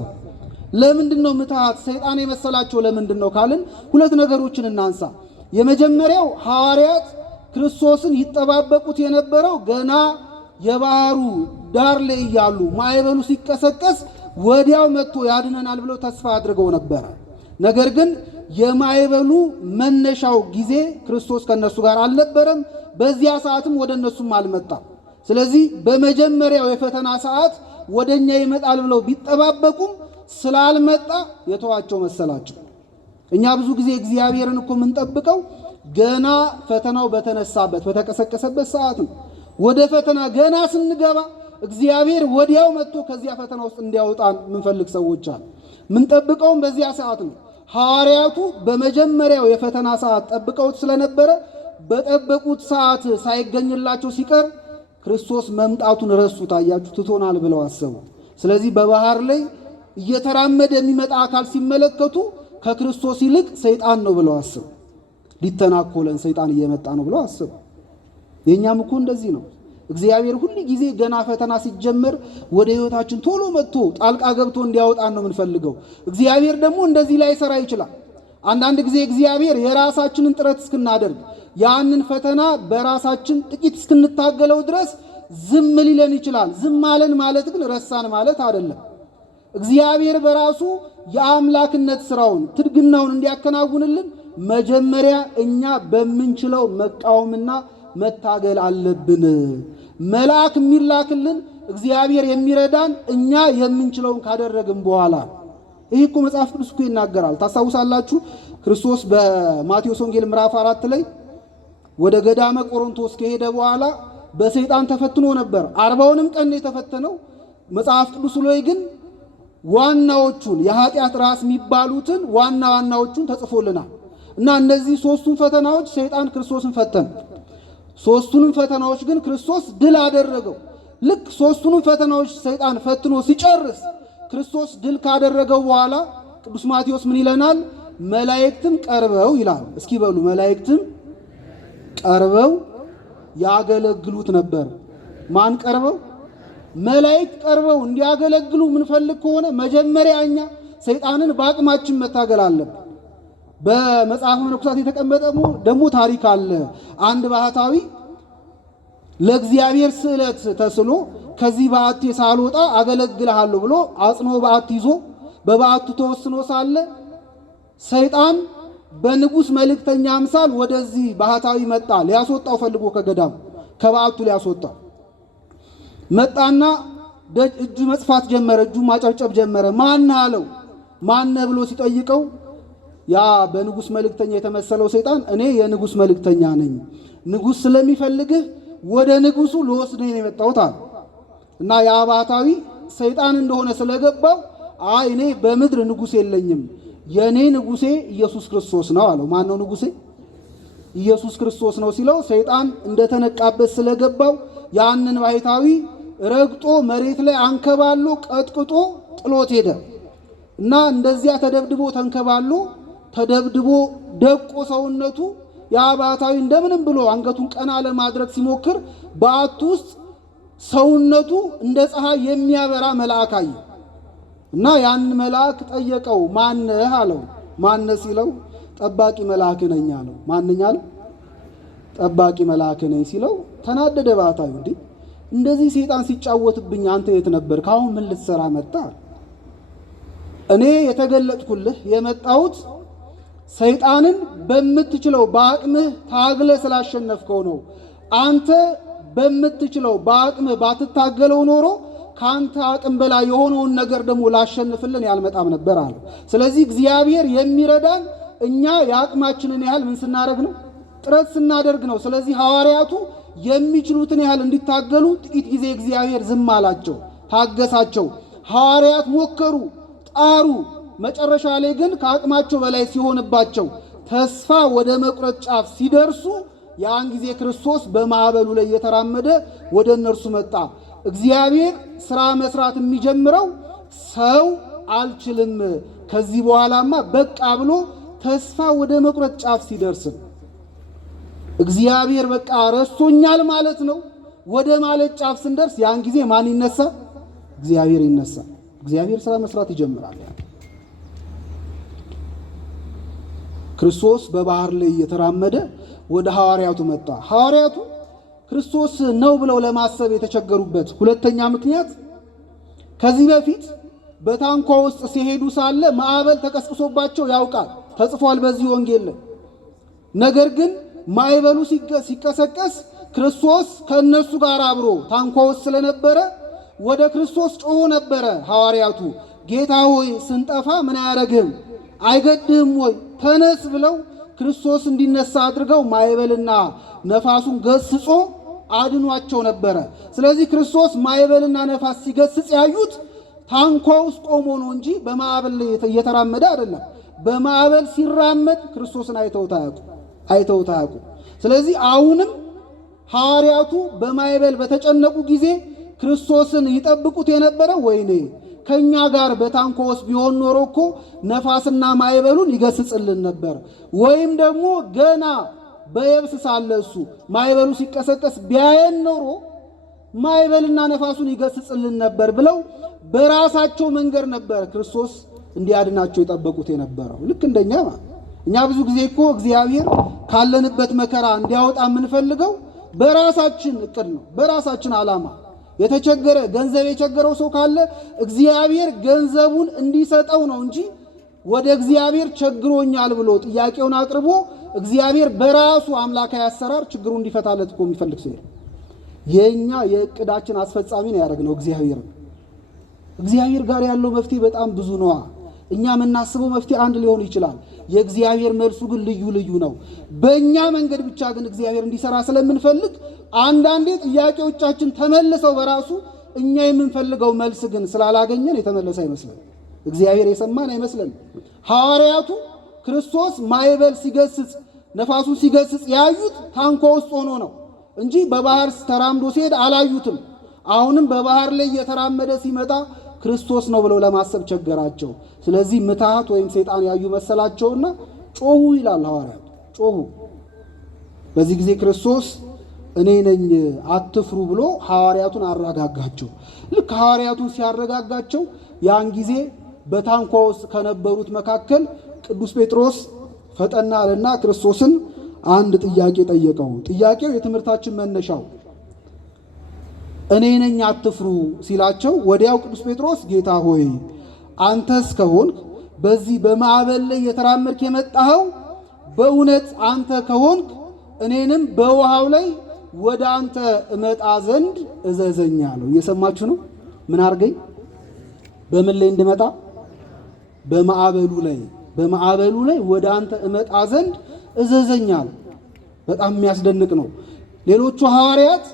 ለምንድን ነው ምትሃት ሰይጣን የመሰላቸው? ለምንድን ነው ካልን ሁለት ነገሮችን እናንሳ። የመጀመሪያው ሐዋርያት ክርስቶስን ይጠባበቁት የነበረው ገና የባህሩ ዳር ላይ እያሉ ማዕበሉ ሲቀሰቀስ ወዲያው መጥቶ ያድነናል ብለው ተስፋ አድርገው ነበረ። ነገር ግን የማዕበሉ መነሻው ጊዜ ክርስቶስ ከነሱ ጋር አልነበረም። በዚያ ሰዓትም ወደ እነሱም አልመጣም። ስለዚህ በመጀመሪያው የፈተና ሰዓት ወደኛ ይመጣል ብለው ቢጠባበቁም ስላልመጣ የተዋቸው መሰላቸው። እኛ ብዙ ጊዜ እግዚአብሔርን እኮ የምንጠብቀው ገና ፈተናው በተነሳበት በተቀሰቀሰበት ሰዓት ነው። ወደ ፈተና ገና ስንገባ እግዚአብሔር ወዲያው መጥቶ ከዚያ ፈተና ውስጥ እንዲያወጣን የምንፈልግ ሰዎች አሉ። የምንጠብቀውም በዚያ ሰዓት ነው። ሐዋርያቱ በመጀመሪያው የፈተና ሰዓት ጠብቀውት ስለነበረ በጠበቁት ሰዓት ሳይገኝላቸው ሲቀር ክርስቶስ መምጣቱን ረሱት። አያችሁ፣ ትቶናል ብለው አሰቡ። ስለዚህ በባህር ላይ እየተራመደ የሚመጣ አካል ሲመለከቱ ከክርስቶስ ይልቅ ሰይጣን ነው ብለው አሰቡ። ሊተናኮለን ሰይጣን እየመጣ ነው ብለው አሰቡ። የኛም እኮ እንደዚህ ነው። እግዚአብሔር ሁሉ ጊዜ ገና ፈተና ሲጀመር ወደ ሕይወታችን ቶሎ መጥቶ ጣልቃ ገብቶ እንዲያወጣን ነው የምንፈልገው። እግዚአብሔር ደግሞ እንደዚህ ላይ ሰራ ይችላል። አንዳንድ ጊዜ እግዚአብሔር የራሳችንን ጥረት እስክናደርግ ያንን ፈተና በራሳችን ጥቂት እስክንታገለው ድረስ ዝም ሊለን ይችላል። ዝም አለን ማለት ግን ረሳን ማለት አይደለም። እግዚአብሔር በራሱ የአምላክነት ስራውን ትድግናውን እንዲያከናውንልን መጀመሪያ እኛ በምንችለው መቃወምና መታገል አለብን። መልአክ የሚላክልን እግዚአብሔር የሚረዳን እኛ የምንችለውን ካደረግን በኋላ። ይህ እኮ መጽሐፍ ቅዱስ እኮ ይናገራል። ታስታውሳላችሁ፣ ክርስቶስ በማቴዎስ ወንጌል ምዕራፍ 4 ላይ ወደ ገዳመ ቆሮንቶስ ከሄደ በኋላ በሰይጣን ተፈትኖ ነበር። 40ውንም ቀን የተፈተነው። መጽሐፍ ቅዱስ ላይ ግን ዋናዎቹን የኃጢአት ራስ የሚባሉትን ዋናዎቹን ተጽፎልናል። እና እነዚህ ሶስቱን ፈተናዎች ሰይጣን ክርስቶስን ፈተነ። ሶስቱንም ፈተናዎች ግን ክርስቶስ ድል አደረገው። ልክ ሶስቱንም ፈተናዎች ሰይጣን ፈትኖ ሲጨርስ ክርስቶስ ድል ካደረገው በኋላ ቅዱስ ማቴዎስ ምን ይለናል? መላእክትም ቀርበው ይላል። እስኪ በሉ መላእክትም ቀርበው ያገለግሉት ነበር። ማን ቀርበው? መላእክት ቀርበው እንዲያገለግሉ ምንፈልግ ከሆነ መጀመሪያ እኛ ሰይጣንን በአቅማችን መታገል አለብን። በመጽሐፍ መነኮሳት የተቀመጠ ደግሞ ታሪክ አለ። አንድ ባህታዊ ለእግዚአብሔር ስዕለት ተስሎ ከዚህ በዓቴ ሳልወጣ አገለግልሃለሁ ብሎ አጽኖ በዓት ይዞ በበዓቱ ተወስኖ ሳለ ሰይጣን በንጉሥ መልእክተኛ አምሳል ወደዚህ ባህታዊ መጣ። ሊያስወጣው ፈልጎ ከገዳም ከበዓቱ ሊያስወጣው መጣና እጁ መጽፋት ጀመረ። እጁ ማጨብጨብ ጀመረ። ማን አለው? ማን ብሎ ሲጠይቀው ያ በንጉሥ መልእክተኛ የተመሰለው ሰይጣን እኔ የንጉሥ መልእክተኛ ነኝ፣ ንጉሥ ስለሚፈልግህ ወደ ንጉሡ ልወስድህ ነው የመጣሁት አለ። እና ያ ባህታዊ ሰይጣን እንደሆነ ስለገባው አይ እኔ በምድር ንጉሥ የለኝም፣ የኔ ንጉሴ ኢየሱስ ክርስቶስ ነው አለው። ማን ነው ንጉሴ? ኢየሱስ ክርስቶስ ነው ሲለው ሰይጣን እንደተነቃበት ስለገባው ያንን ባህታዊ ረግጦ መሬት ላይ አንከባሎ ቀጥቅጦ ጥሎት ሄደ። እና እንደዚያ ተደብድቦ ተንከባሎ ተደብድቦ ደቆ ሰውነቱ ያ ባህታዊ እንደምንም ብሎ አንገቱን ቀና ለማድረግ ሲሞክር በዓቱ ውስጥ ሰውነቱ እንደ ፀሐይ የሚያበራ መልአክ አየ። እና ያን መልአክ ጠየቀው። ማነህ አለው። ማነህ ሲለው ጠባቂ መልአክ ነኝ አለው። ማንኛ አለው? ጠባቂ መልአክ ነኝ ሲለው ተናደደ ባህታዊ። እንዴ እንደዚህ ሰይጣን ሲጫወትብኝ አንተ የት ነበርክ? አሁን ምን ልትሰራ መጣ? እኔ የተገለጥኩልህ የመጣሁት ሰይጣንን በምትችለው በአቅምህ ታግለ ስላሸነፍከው ነው። አንተ በምትችለው በአቅም ባትታገለው ኖሮ ካንተ አቅም በላይ የሆነውን ነገር ደግሞ ላሸንፍልን ያልመጣም ነበር አለ። ስለዚህ እግዚአብሔር የሚረዳን እኛ የአቅማችንን ያህል ምን ስናደርግ ነው? ጥረት ስናደርግ ነው። ስለዚህ ሐዋርያቱ የሚችሉትን ያህል እንዲታገሉ ጥቂት ጊዜ እግዚአብሔር ዝም አላቸው፣ ታገሳቸው። ሐዋርያት ሞከሩ፣ ጣሩ። መጨረሻ ላይ ግን ከአቅማቸው በላይ ሲሆንባቸው ተስፋ ወደ መቁረጥ ጫፍ ሲደርሱ ያን ጊዜ ክርስቶስ በማዕበሉ ላይ እየተራመደ ወደ እነርሱ መጣ። እግዚአብሔር ሥራ መስራት የሚጀምረው ሰው አልችልም ከዚህ በኋላማ በቃ ብሎ ተስፋ ወደ መቁረጥ ጫፍ ሲደርስም እግዚአብሔር በቃ ረስቶኛል ማለት ነው ወደ ማለት ጫፍ ስንደርስ ያን ጊዜ ማን ይነሳ? እግዚአብሔር ይነሳ። እግዚአብሔር ሥራ መስራት ይጀምራል። ክርስቶስ በባህር ላይ እየተራመደ ወደ ሐዋርያቱ መጣ። ሐዋርያቱ ክርስቶስ ነው ብለው ለማሰብ የተቸገሩበት ሁለተኛ ምክንያት ከዚህ በፊት በታንኳ ውስጥ ሲሄዱ ሳለ ማዕበል ተቀስቅሶባቸው ያውቃል፣ ተጽፏል በዚህ ወንጌል ላይ። ነገር ግን ማዕበሉ ሲቀሰቀስ ክርስቶስ ከእነሱ ጋር አብሮ ታንኳ ውስጥ ስለነበረ ወደ ክርስቶስ ጮሆ ነበረ። ሐዋርያቱ ጌታ ሆይ ስንጠፋ ምን አያረግህም? አይገድህም ወይ? ተነስ ብለው ክርስቶስ እንዲነሳ አድርገው ማዕበልና ነፋሱን ገስጾ አድኗቸው ነበረ። ስለዚህ ክርስቶስ ማዕበልና ነፋስ ሲገስጽ ያዩት ታንኳ ውስጥ ቆሞ ነው እንጂ በማዕበል ላይ እየተራመደ አይደለም። በማዕበል ሲራመድ ክርስቶስን አይተውት አያውቁ። ስለዚህ አሁንም ሐዋርያቱ በማዕበል በተጨነቁ ጊዜ ክርስቶስን ይጠብቁት የነበረ ወይኔ ከኛ ጋር በታንኳ ውስጥ ቢሆን ኖሮ እኮ ነፋስና ማዕበሉን ይገስጽልን ነበር፣ ወይም ደግሞ ገና በየብስ ሳለ እሱ ማዕበሉ ሲቀሰቀስ ቢያየን ኖሮ ማዕበልና ነፋሱን ይገስጽልን ነበር ብለው በራሳቸው መንገድ ነበር ክርስቶስ እንዲያድናቸው የጠበቁት የነበረው። ልክ እንደኛ እኛ ብዙ ጊዜ እኮ እግዚአብሔር ካለንበት መከራ እንዲያወጣ የምንፈልገው በራሳችን እቅድ ነው፣ በራሳችን ዓላማ። የተቸገረ ገንዘብ የቸገረው ሰው ካለ እግዚአብሔር ገንዘቡን እንዲሰጠው ነው እንጂ ወደ እግዚአብሔር ቸግሮኛል ብሎ ጥያቄውን አቅርቦ እግዚአብሔር በራሱ አምላካዊ አሰራር ችግሩ እንዲፈታለት እኮ የሚፈልግ ሰው የኛ የእቅዳችን አስፈጻሚ ነው ያደረግነው እግዚአብሔር ጋር ያለው መፍትሄ በጣም ብዙ ነው። እኛ የምናስበው መፍትሄ አንድ ሊሆን ይችላል። የእግዚአብሔር መልሱ ግን ልዩ ነው። በእኛ መንገድ ብቻ ግን እግዚአብሔር እንዲሰራ ስለምንፈልግ አንዳንዴ ጥያቄዎቻችን ተመልሰው በራሱ እኛ የምንፈልገው መልስ ግን ስላላገኘን የተመለሰ አይመስለን፣ እግዚአብሔር የሰማን አይመስለን። ሐዋርያቱ ክርስቶስ ማዕበል ሲገስጽ ነፋሱን ሲገስጽ ያዩት ታንኳ ውስጥ ሆኖ ነው እንጂ በባህር ተራምዶ ሲሄድ አላዩትም። አሁንም በባህር ላይ እየተራመደ ሲመጣ ክርስቶስ ነው ብለው ለማሰብ ቸገራቸው። ስለዚህ ምትሃት ወይም ሰይጣን ያዩ መሰላቸውና ጮሁ ይላል ሐዋርያቱ፣ ጮሁ። በዚህ ጊዜ ክርስቶስ እኔ ነኝ አትፍሩ ብሎ ሐዋርያቱን አረጋጋቸው። ልክ ሐዋርያቱን ሲያረጋጋቸው ያን ጊዜ በታንኳ ውስጥ ከነበሩት መካከል ቅዱስ ጴጥሮስ ፈጠና አለና ክርስቶስን አንድ ጥያቄ ጠየቀው። ጥያቄው የትምህርታችን መነሻው እኔ ነኝ አትፍሩ ሲላቸው ወዲያው ቅዱስ ጴጥሮስ ጌታ ሆይ አንተስ ከሆንክ በዚህ በማዕበል ላይ የተራመድክ የመጣኸው በእውነት አንተ ከሆንክ እኔንም በውሃው ላይ ወደ አንተ እመጣ ዘንድ እዘዘኝ አለው። እየሰማችሁ ነው? ምን አርገኝ? በምን ላይ እንድመጣ? በማዕበሉ ላይ ወደ አንተ እመጣ ዘንድ እዘዘኝ አለው። በጣም የሚያስደንቅ ነው። ሌሎቹ ሐዋርያት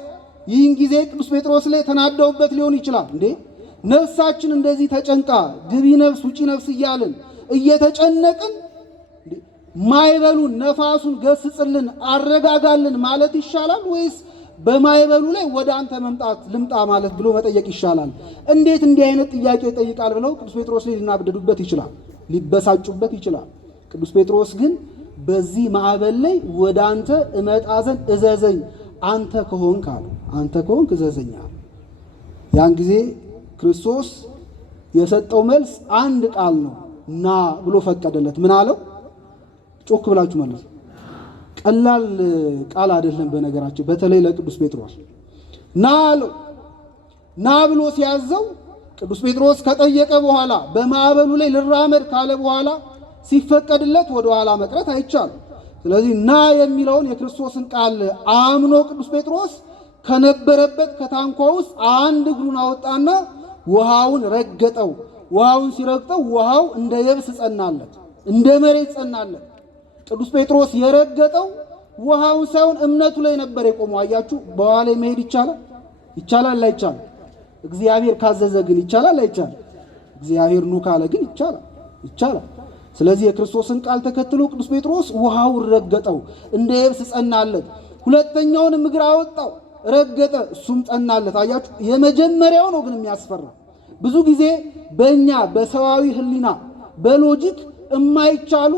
ይህን ጊዜ ቅዱስ ጴጥሮስ ላይ ተናደውበት ሊሆን ይችላል። እንዴ ነፍሳችን እንደዚህ ተጨንቃ ግቢ ነፍስ ውጪ ነፍስ እያልን እየተጨነቅን ማዕበሉን ነፋሱን ገስጽልን አረጋጋልን ማለት ይሻላል ወይስ በማዕበሉ ላይ ወደ አንተ ልምጣ ማለት ብሎ መጠየቅ ይሻላል? እንዴት እንዲህ አይነት ጥያቄ ይጠይቃል ብለው ቅዱስ ጴጥሮስ ላይ ሊናደዱበት ይችላል፣ ሊበሳጩበት ይችላል። ቅዱስ ጴጥሮስ ግን በዚህ ማዕበል ላይ ወደ አንተ እመጣ ዘንድ እዘዘኝ አንተ ከሆንክ አለ። አንተ ከሆንክ እዘዘኝ አለ። ያን ጊዜ ክርስቶስ የሰጠው መልስ አንድ ቃል ነው፣ ና ብሎ ፈቀደለት። ምን አለው? ጮክ ብላችሁ ማለት ቀላል ቃል አይደለም። በነገራችን በተለይ ለቅዱስ ጴጥሮስ ና አለው። ና ብሎ ሲያዘው ቅዱስ ጴጥሮስ ከጠየቀ በኋላ በማዕበሉ ላይ ልራመድ ካለ በኋላ ሲፈቀድለት ወደ ኋላ መቅረት አይቻልም። ስለዚህ ና የሚለውን የክርስቶስን ቃል አምኖ ቅዱስ ጴጥሮስ ከነበረበት ከታንኳ ውስጥ አንድ እግሩን አወጣና ውሃውን ረገጠው። ውሃውን ሲረግጠው ውሃው እንደ የብስ ጸናለት፣ እንደ መሬት ጸናለት። ቅዱስ ጴጥሮስ የረገጠው ውሃውን ሳይሆን እምነቱ ላይ ነበር የቆመው። አያችሁ፣ በውሃ ላይ መሄድ ይቻላል? ይቻላል አይቻልም? እግዚአብሔር ካዘዘ ግን ይቻላል አይቻልም? እግዚአብሔር ኑ ካለ ግን ይቻላል ይቻላል። ስለዚህ የክርስቶስን ቃል ተከትሎ ቅዱስ ጴጥሮስ ውሃውን ረገጠው፣ እንደ የብስ ጸናለት። ሁለተኛውንም እግር አወጣው፣ ረገጠ፣ እሱም ጸናለት። አያችሁ፣ የመጀመሪያው ነው ግን የሚያስፈራ። ብዙ ጊዜ በእኛ በሰዋዊ ሕሊና በሎጂክ የማይቻሉ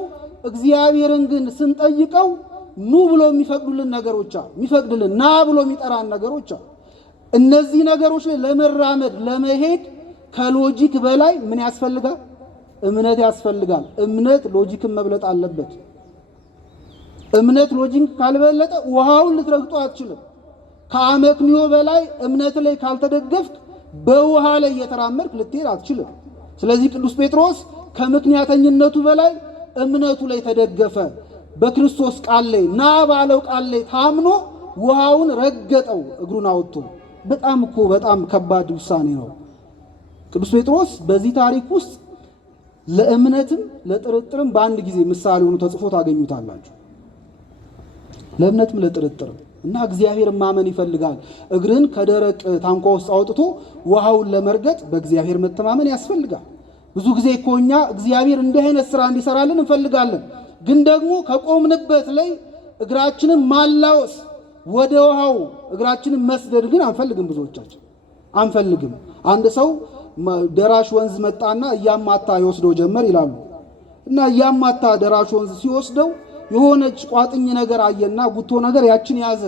እግዚአብሔርን ግን ስንጠይቀው ኑ ብሎ የሚፈቅዱልን ነገሮች አሉ። የሚፈቅድልን ና ብሎ የሚጠራን ነገሮች አሉ። እነዚህ ነገሮች ላይ ለመራመድ ለመሄድ ከሎጂክ በላይ ምን ያስፈልጋል? እምነት ያስፈልጋል። እምነት ሎጂክን መብለጥ አለበት። እምነት ሎጂክ ካልበለጠ ውሃውን ልትረግጦ አትችልም። ከአመክንዮ በላይ እምነት ላይ ካልተደገፍክ በውሃ ላይ እየተራመድክ ልትሄድ አትችልም። ስለዚህ ቅዱስ ጴጥሮስ ከምክንያተኝነቱ በላይ እምነቱ ላይ ተደገፈ። በክርስቶስ ቃል ላይ ና ባለው ቃል ላይ ታምኖ ውሃውን ረገጠው፣ እግሩን አወጥቶ። በጣም ከባድ ውሳኔ ነው። ቅዱስ ጴጥሮስ በዚህ ታሪክ ውስጥ ለእምነትም ለጥርጥርም በአንድ ጊዜ ምሳሌ ሆኖ ተጽፎ ታገኙታላችሁ። ለእምነትም ለጥርጥርም እና እግዚአብሔር ማመን ይፈልጋል። እግርን ከደረቅ ታንኳ ውስጥ አውጥቶ ውሃውን ለመርገጥ በእግዚአብሔር መተማመን ያስፈልጋል። ብዙ ጊዜ እኮ እኛ እግዚአብሔር እንዲህ አይነት ስራ እንዲሰራልን እንፈልጋለን። ግን ደግሞ ከቆምንበት ላይ እግራችንን ማላወስ ወደ ውሃው እግራችንን መስደድ ግን አንፈልግም። ብዙዎቻችን አንፈልግም። አንድ ሰው ደራሽ ወንዝ መጣና እያማታ ይወስደው ጀመር ይላሉ። እና እያማታ ደራሽ ወንዝ ሲወስደው የሆነች ቋጥኝ ነገር አየና ጉቶ ነገር ያችን ያዘ።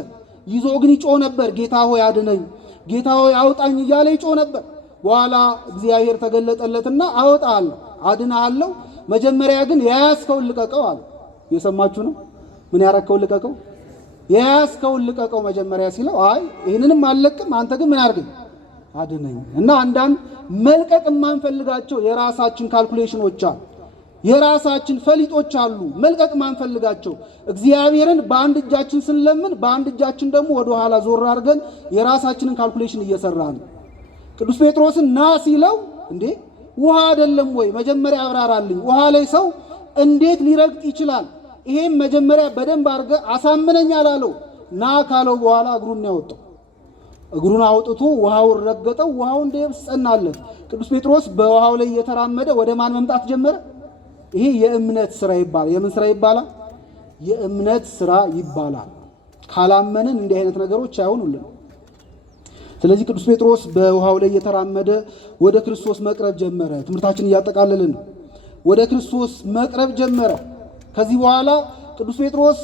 ይዞ ግን ይጮህ ነበር፣ ጌታ ሆይ አድነኝ፣ ጌታ ሆይ አውጣኝ እያለ ይጮህ ነበር። በኋላ እግዚአብሔር ተገለጠለትና አወጣለሁ፣ አድናለሁ፣ መጀመሪያ ግን የያዝከውን ልቀቀው አለ። የሰማችሁ ነው? ምን ያረከውን ልቀቀው? የያዝከውን ልቀቀው መጀመሪያ ሲለው፣ አይ ይህንንም አልለቅም፣ አንተ ግን ምን አድርገኝ? አድነኝ። እና አንዳንድ መልቀቅ የማንፈልጋቸው የራሳችን ካልኩሌሽኖች አሉ፣ የራሳችን ፈሊጦች አሉ፣ መልቀቅ የማንፈልጋቸው። እግዚአብሔርን በአንድ እጃችን ስንለምን፣ በአንድ እጃችን ደግሞ ወደ ኋላ ዞር አድርገን የራሳችንን ካልኩሌሽን እየሰራን ነው። ቅዱስ ጴጥሮስን ና ሲለው እንዴ ውሃ አይደለም ወይ? መጀመሪያ አብራራልኝ። ውሃ ላይ ሰው እንዴት ሊረግጥ ይችላል? ይሄም መጀመሪያ በደንብ አድርገ አሳምነኝ አላለው። ና ካለው በኋላ እግሩን ያወጣው። እግሩን አውጥቶ ውሃውን ረገጠው። ውሃው እንደ የብስ ጸናለት። ቅዱስ ጴጥሮስ በውሃው ላይ እየተራመደ ወደ ማን መምጣት ጀመረ? ይሄ የእምነት ስራ ይባላል። የምን ስራ ይባላል? የእምነት ስራ ይባላል። ካላመንን እንዲህ አይነት ነገሮች አይሆኑልን። ስለዚህ ቅዱስ ጴጥሮስ በውሃው ላይ እየተራመደ ወደ ክርስቶስ መቅረብ ጀመረ። ትምህርታችን እያጠቃለልን ወደ ክርስቶስ መቅረብ ጀመረ። ከዚህ በኋላ ቅዱስ ጴጥሮስ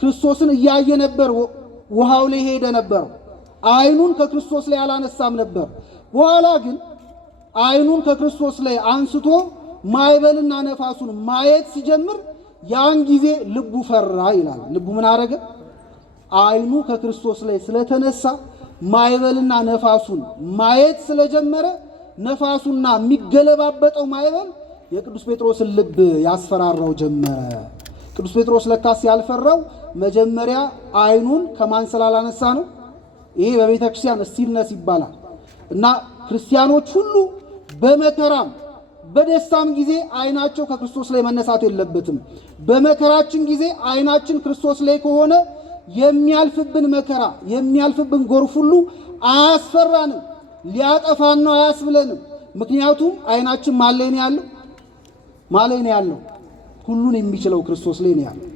ክርስቶስን እያየ ነበር። ውሃው ላይ ሄደ ነበር። አይኑን ከክርስቶስ ላይ አላነሳም ነበር። በኋላ ግን አይኑን ከክርስቶስ ላይ አንስቶ ማዕበልና ነፋሱን ማየት ሲጀምር ያን ጊዜ ልቡ ፈራ ይላል። ልቡ ምን አረገ? አይኑ ከክርስቶስ ላይ ስለተነሳ ማዕበልና ነፋሱን ማየት ስለጀመረ ነፋሱና የሚገለባበጠው ማዕበል የቅዱስ ጴጥሮስን ልብ ያስፈራራው ጀመረ። ቅዱስ ጴጥሮስ ለካስ ያልፈራው መጀመሪያ አይኑን ከማን ስላላነሳ ነው። ይሄ በቤተ ክርስቲያን ስቲልነስ ይባላል። እና ክርስቲያኖች ሁሉ በመከራም በደስታም ጊዜ አይናቸው ከክርስቶስ ላይ መነሳት የለበትም። በመከራችን ጊዜ አይናችን ክርስቶስ ላይ ከሆነ የሚያልፍብን መከራ የሚያልፍብን ጎርፍ ሁሉ አያስፈራንም፣ ሊያጠፋን ነው አያስብለንም። ምክንያቱም አይናችን ማን ላይ ነው ያለው? ማን ላይ ነው ያለው? ሁሉን የሚችለው ክርስቶስ ላይ ነው ያለው።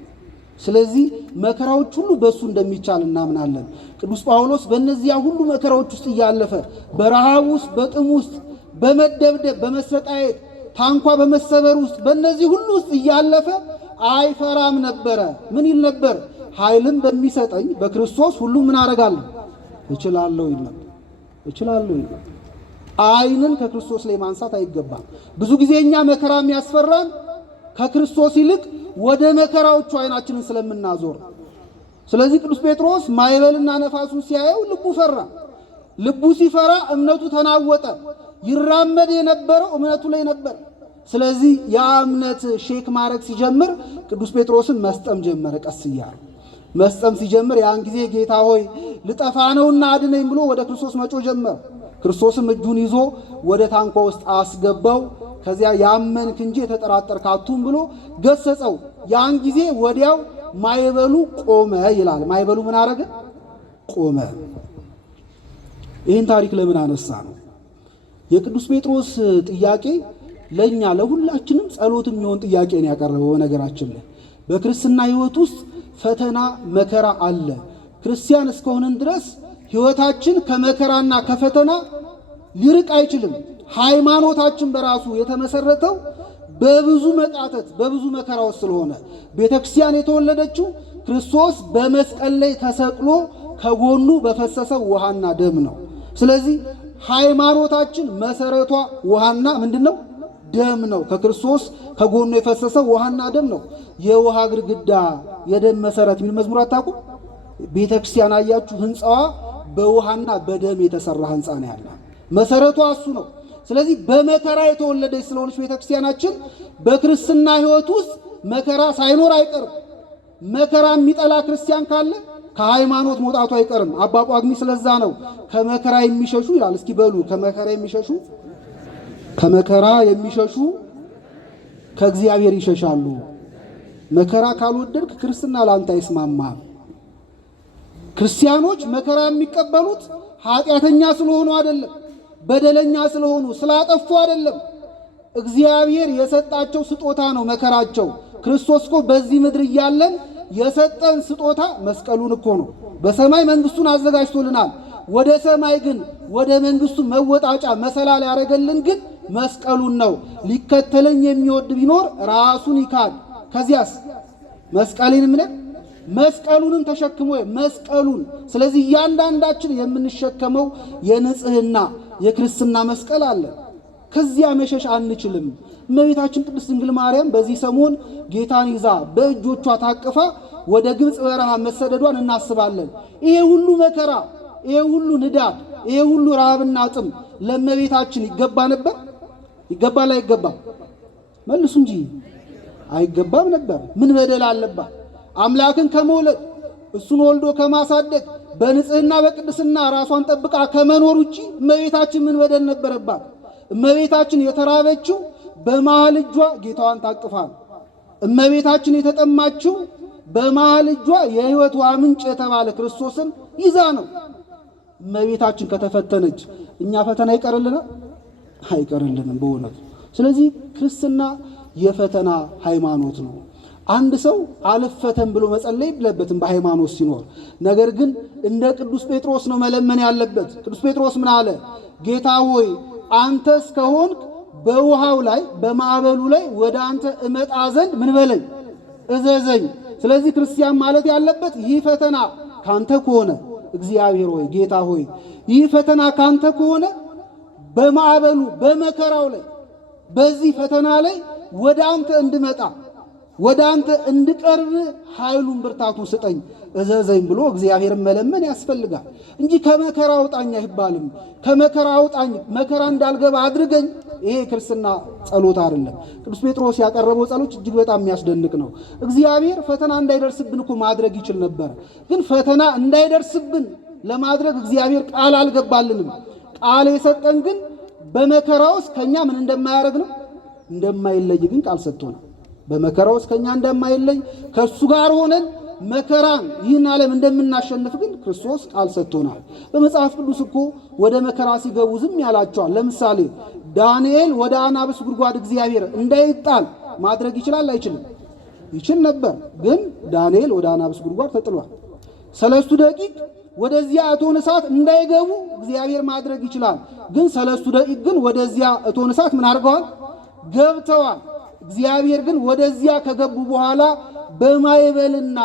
ስለዚህ መከራዎች ሁሉ በእሱ እንደሚቻል እናምናለን። ቅዱስ ጳውሎስ በእነዚያ ሁሉ መከራዎች ውስጥ እያለፈ በረሃብ ውስጥ፣ በጥም ውስጥ፣ በመደብደብ፣ በመሰቃየት፣ ታንኳ በመሰበር ውስጥ በእነዚህ ሁሉ ውስጥ እያለፈ አይፈራም ነበረ። ምን ይል ነበር? ኃይልን በሚሰጠኝ በክርስቶስ ሁሉ ምን አደርጋለሁ? እችላለሁ ይል ነበር። እችላለሁ ይል ነበር። አይንን ከክርስቶስ ላይ ማንሳት አይገባም። ብዙ ጊዜ እኛ መከራ የሚያስፈራን ከክርስቶስ ይልቅ ወደ መከራዎቹ አይናችንን ስለምናዞር። ስለዚህ ቅዱስ ጴጥሮስ ማዕበልና ነፋሱን ሲያየው ልቡ ፈራ። ልቡ ሲፈራ እምነቱ ተናወጠ። ይራመድ የነበረው እምነቱ ላይ ነበር። ስለዚህ ያ እምነት ሼክ ማድረግ ሲጀምር ቅዱስ ጴጥሮስን መስጠም ጀመረ። ቀስ እያለ መስጠም ሲጀምር ያን ጊዜ ጌታ ሆይ ልጠፋ ነውና አድነኝ ብሎ ወደ ክርስቶስ መጮ ጀመር። ክርስቶስም እጁን ይዞ ወደ ታንኳ ውስጥ አስገባው። ከዚያ ያመንክ እንጂ የተጠራጠርክ አትሁን ብሎ ገሰጸው። ያን ጊዜ ወዲያው ማዕበሉ ቆመ ይላል። ማዕበሉ ምን አረገ? ቆመ። ይህን ታሪክ ለምን አነሳ ነው? የቅዱስ ጴጥሮስ ጥያቄ ለኛ ለሁላችንም ጸሎት የሚሆን ጥያቄ ነው ያቀረበው። በነገራችን ላይ በክርስትና ሕይወት ውስጥ ፈተና መከራ አለ። ክርስቲያን እስከሆንን ድረስ ሕይወታችን ከመከራና ከፈተና ሊርቅ አይችልም። ሃይማኖታችን በራሱ የተመሰረተው በብዙ መቃተት በብዙ መከራዎች ስለሆነ ቤተክርስቲያን የተወለደችው ክርስቶስ በመስቀል ላይ ተሰቅሎ ከጎኑ በፈሰሰው ውሃና ደም ነው። ስለዚህ ሃይማኖታችን መሰረቷ ውሃና ምንድነው? ደም ነው። ከክርስቶስ ከጎኑ የፈሰሰው ውሃና ደም ነው። የውሃ ግድግዳ የደም መሰረት ምን መዝሙር አታውቁ? ቤተክርስቲያን አያችሁ፣ ህንጻዋ በውሃና በደም የተሰራ ህንጻ ነው ያለ። መሰረቷ እሱ ነው። ስለዚህ በመከራ የተወለደች ስለሆነች ቤተክርስቲያናችን በክርስትና ሕይወት ውስጥ መከራ ሳይኖር አይቀርም። መከራ የሚጠላ ክርስቲያን ካለ ከሃይማኖት መውጣቱ አይቀርም። አባ ጳጉሜ ስለዛ ነው ከመከራ የሚሸሹ ይላል። እስኪ በሉ ከመከራ የሚሸሹ ከእግዚአብሔር ይሸሻሉ። መከራ ካልወደድክ ክርስትና ላንተ አይስማማም። ክርስቲያኖች መከራ የሚቀበሉት ኃጢአተኛ ስለሆኑ አይደለም፣ በደለኛ ስለሆኑ ስላጠፉ አይደለም። እግዚአብሔር የሰጣቸው ስጦታ ነው መከራቸው። ክርስቶስ እኮ በዚህ ምድር እያለን የሰጠን ስጦታ መስቀሉን እኮ ነው። በሰማይ መንግስቱን አዘጋጅቶልናል። ወደ ሰማይ ግን ወደ መንግስቱ መወጣጫ መሰላል ያደረገልን ግን መስቀሉን ነው። ሊከተለኝ የሚወድ ቢኖር ራሱን ይካድ። ከዚያስ መስቀሉንም ተሸክሞ መስቀሉን። ስለዚህ እያንዳንዳችን የምንሸከመው የንጽህና የክርስትና መስቀል አለ። ከዚያ መሸሽ አንችልም። እመቤታችን ቅድስት ድንግል ማርያም በዚህ ሰሞን ጌታን ይዛ በእጆቿ ታቅፋ ወደ ግብፅ በረሃ መሰደዷን እናስባለን። ይሄ ሁሉ መከራ፣ ይሄ ሁሉ ንዳድ፣ ይሄ ሁሉ ረሃብና ጥም ለእመቤታችን ይገባ ነበር? ይገባል አይገባም? መልሱ እንጂ። አይገባም ነበር። ምን በደል አለባት? አምላክን ከመውለድ እሱን ወልዶ ከማሳደግ በንጽህና በቅድስና ራሷን ጠብቃ ከመኖር ውጪ እመቤታችን ምን በደል ነበረባት? እመቤታችን የተራበችው በመሃል እጇ ጌታዋን ታቅፋ ነው። እመቤታችን የተጠማችው በመሃል እጇ የሕይወት ውሃ ምንጭ የተባለ ክርስቶስን ይዛ ነው። እመቤታችን ከተፈተነች እኛ ፈተና ይቀርልናል? አይቀርልንም በእውነቱ። ስለዚህ ክርስትና የፈተና ሃይማኖት ነው። አንድ ሰው አልፈተን ብሎ መጸለይ የለበትም በሃይማኖት ሲኖር። ነገር ግን እንደ ቅዱስ ጴጥሮስ ነው መለመን ያለበት። ቅዱስ ጴጥሮስ ምን አለ? ጌታ ሆይ አንተ እስከሆንክ በውሃው ላይ በማዕበሉ ላይ ወደ አንተ እመጣ ዘንድ ምን በለኝ? እዘዘኝ። ስለዚህ ክርስቲያን ማለት ያለበት ይህ ፈተና ካንተ ከሆነ እግዚአብሔር ሆይ ጌታ ሆይ ይህ ፈተና ካንተ ከሆነ በማዕበሉ በመከራው ላይ በዚህ ፈተና ላይ ወደ አንተ እንድመጣ ወደ አንተ እንድቀርብ ኃይሉን ብርታቱን ስጠኝ እዘዘኝ ብሎ እግዚአብሔርን መለመን ያስፈልጋል እንጂ ከመከራ አውጣኝ አይባልም። ከመከራ አውጣኝ መከራ እንዳልገባ አድርገኝ፣ ይሄ ክርስትና ጸሎት አይደለም። ቅዱስ ጴጥሮስ ያቀረበው ጸሎት እጅግ በጣም የሚያስደንቅ ነው። እግዚአብሔር ፈተና እንዳይደርስብን እኮ ማድረግ ይችል ነበር። ግን ፈተና እንዳይደርስብን ለማድረግ እግዚአብሔር ቃል አልገባልንም። ቃል የሰጠን ግን በመከራ ውስጥ ከኛ ምን እንደማያደርግ ነው፣ እንደማይለይ ግን ቃል ሰጥቶናል። በመከራ ውስጥ ከኛ እንደማይለይ ከሱ ጋር ሆነን መከራን ይህን ዓለም እንደምናሸንፍ ግን ክርስቶስ ቃል ሰጥቶናል። በመጽሐፍ ቅዱስ እኮ ወደ መከራ ሲገቡ ዝም ያላቸዋል። ለምሳሌ ዳንኤል ወደ አናብስት ጉድጓድ እግዚአብሔር እንዳይጣል ማድረግ ይችላል አይችልም? ይችል ነበር። ግን ዳንኤል ወደ አናብስት ጉድጓድ ተጥሏል። 3 ደቂቅ ወደዚያ እቶን እሳት እንዳይገቡ እግዚአብሔር ማድረግ ይችላል። ግን 3 ደቂቅ ግን ወደዚያ እቶን እሳት ምን አድርገዋል? ገብተዋል። እግዚአብሔር ግን ወደዚያ ከገቡ በኋላ በማይበልና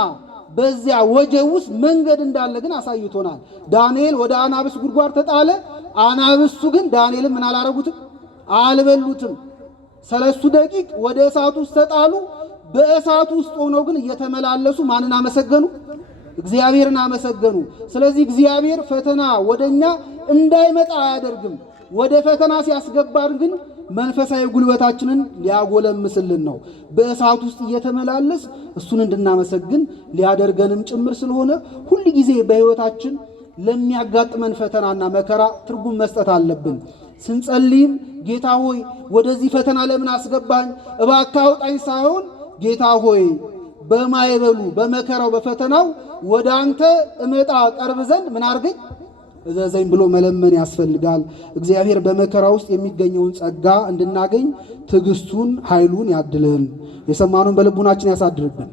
በዚያ ወጀብ ውስጥ መንገድ እንዳለ ግን አሳይቶናል። ዳንኤል ወደ አናብስት ጉድጓድ ተጣለ። አናብስቱ ግን ዳንኤልን ምን አላረጉትም? አልበሉትም። 3 ደቂቅ ወደ እሳቱ ውስጥ ተጣሉ። በእሳቱ ውስጥ ሆነው ግን እየተመላለሱ ማንን አመሰገኑ? እግዚአብሔርን አመሰገኑ። ስለዚህ እግዚአብሔር ፈተና ወደኛ እንዳይመጣ አያደርግም። ወደ ፈተና ሲያስገባን ግን መንፈሳዊ ጉልበታችንን ሊያጎለምስልን ነው። በእሳት ውስጥ እየተመላለስ እሱን እንድናመሰግን ሊያደርገንም ጭምር ስለሆነ ሁል ጊዜ በሕይወታችን ለሚያጋጥመን ፈተናና መከራ ትርጉም መስጠት አለብን። ስንጸልይም ጌታ ሆይ ወደዚህ ፈተና ለምን አስገባኝ እባክህ አውጣኝ ሳይሆን ጌታ ሆይ በማይበሉ በመከራው በፈተናው ወደ አንተ እመጣ ቀርብ ዘንድ ምን አርገኝ እዘዘኝ ብሎ መለመን ያስፈልጋል። እግዚአብሔር በመከራ ውስጥ የሚገኘውን ጸጋ እንድናገኝ ትዕግስቱን ኃይሉን ያድለን። የሰማኑን በልቡናችን ያሳድርብን።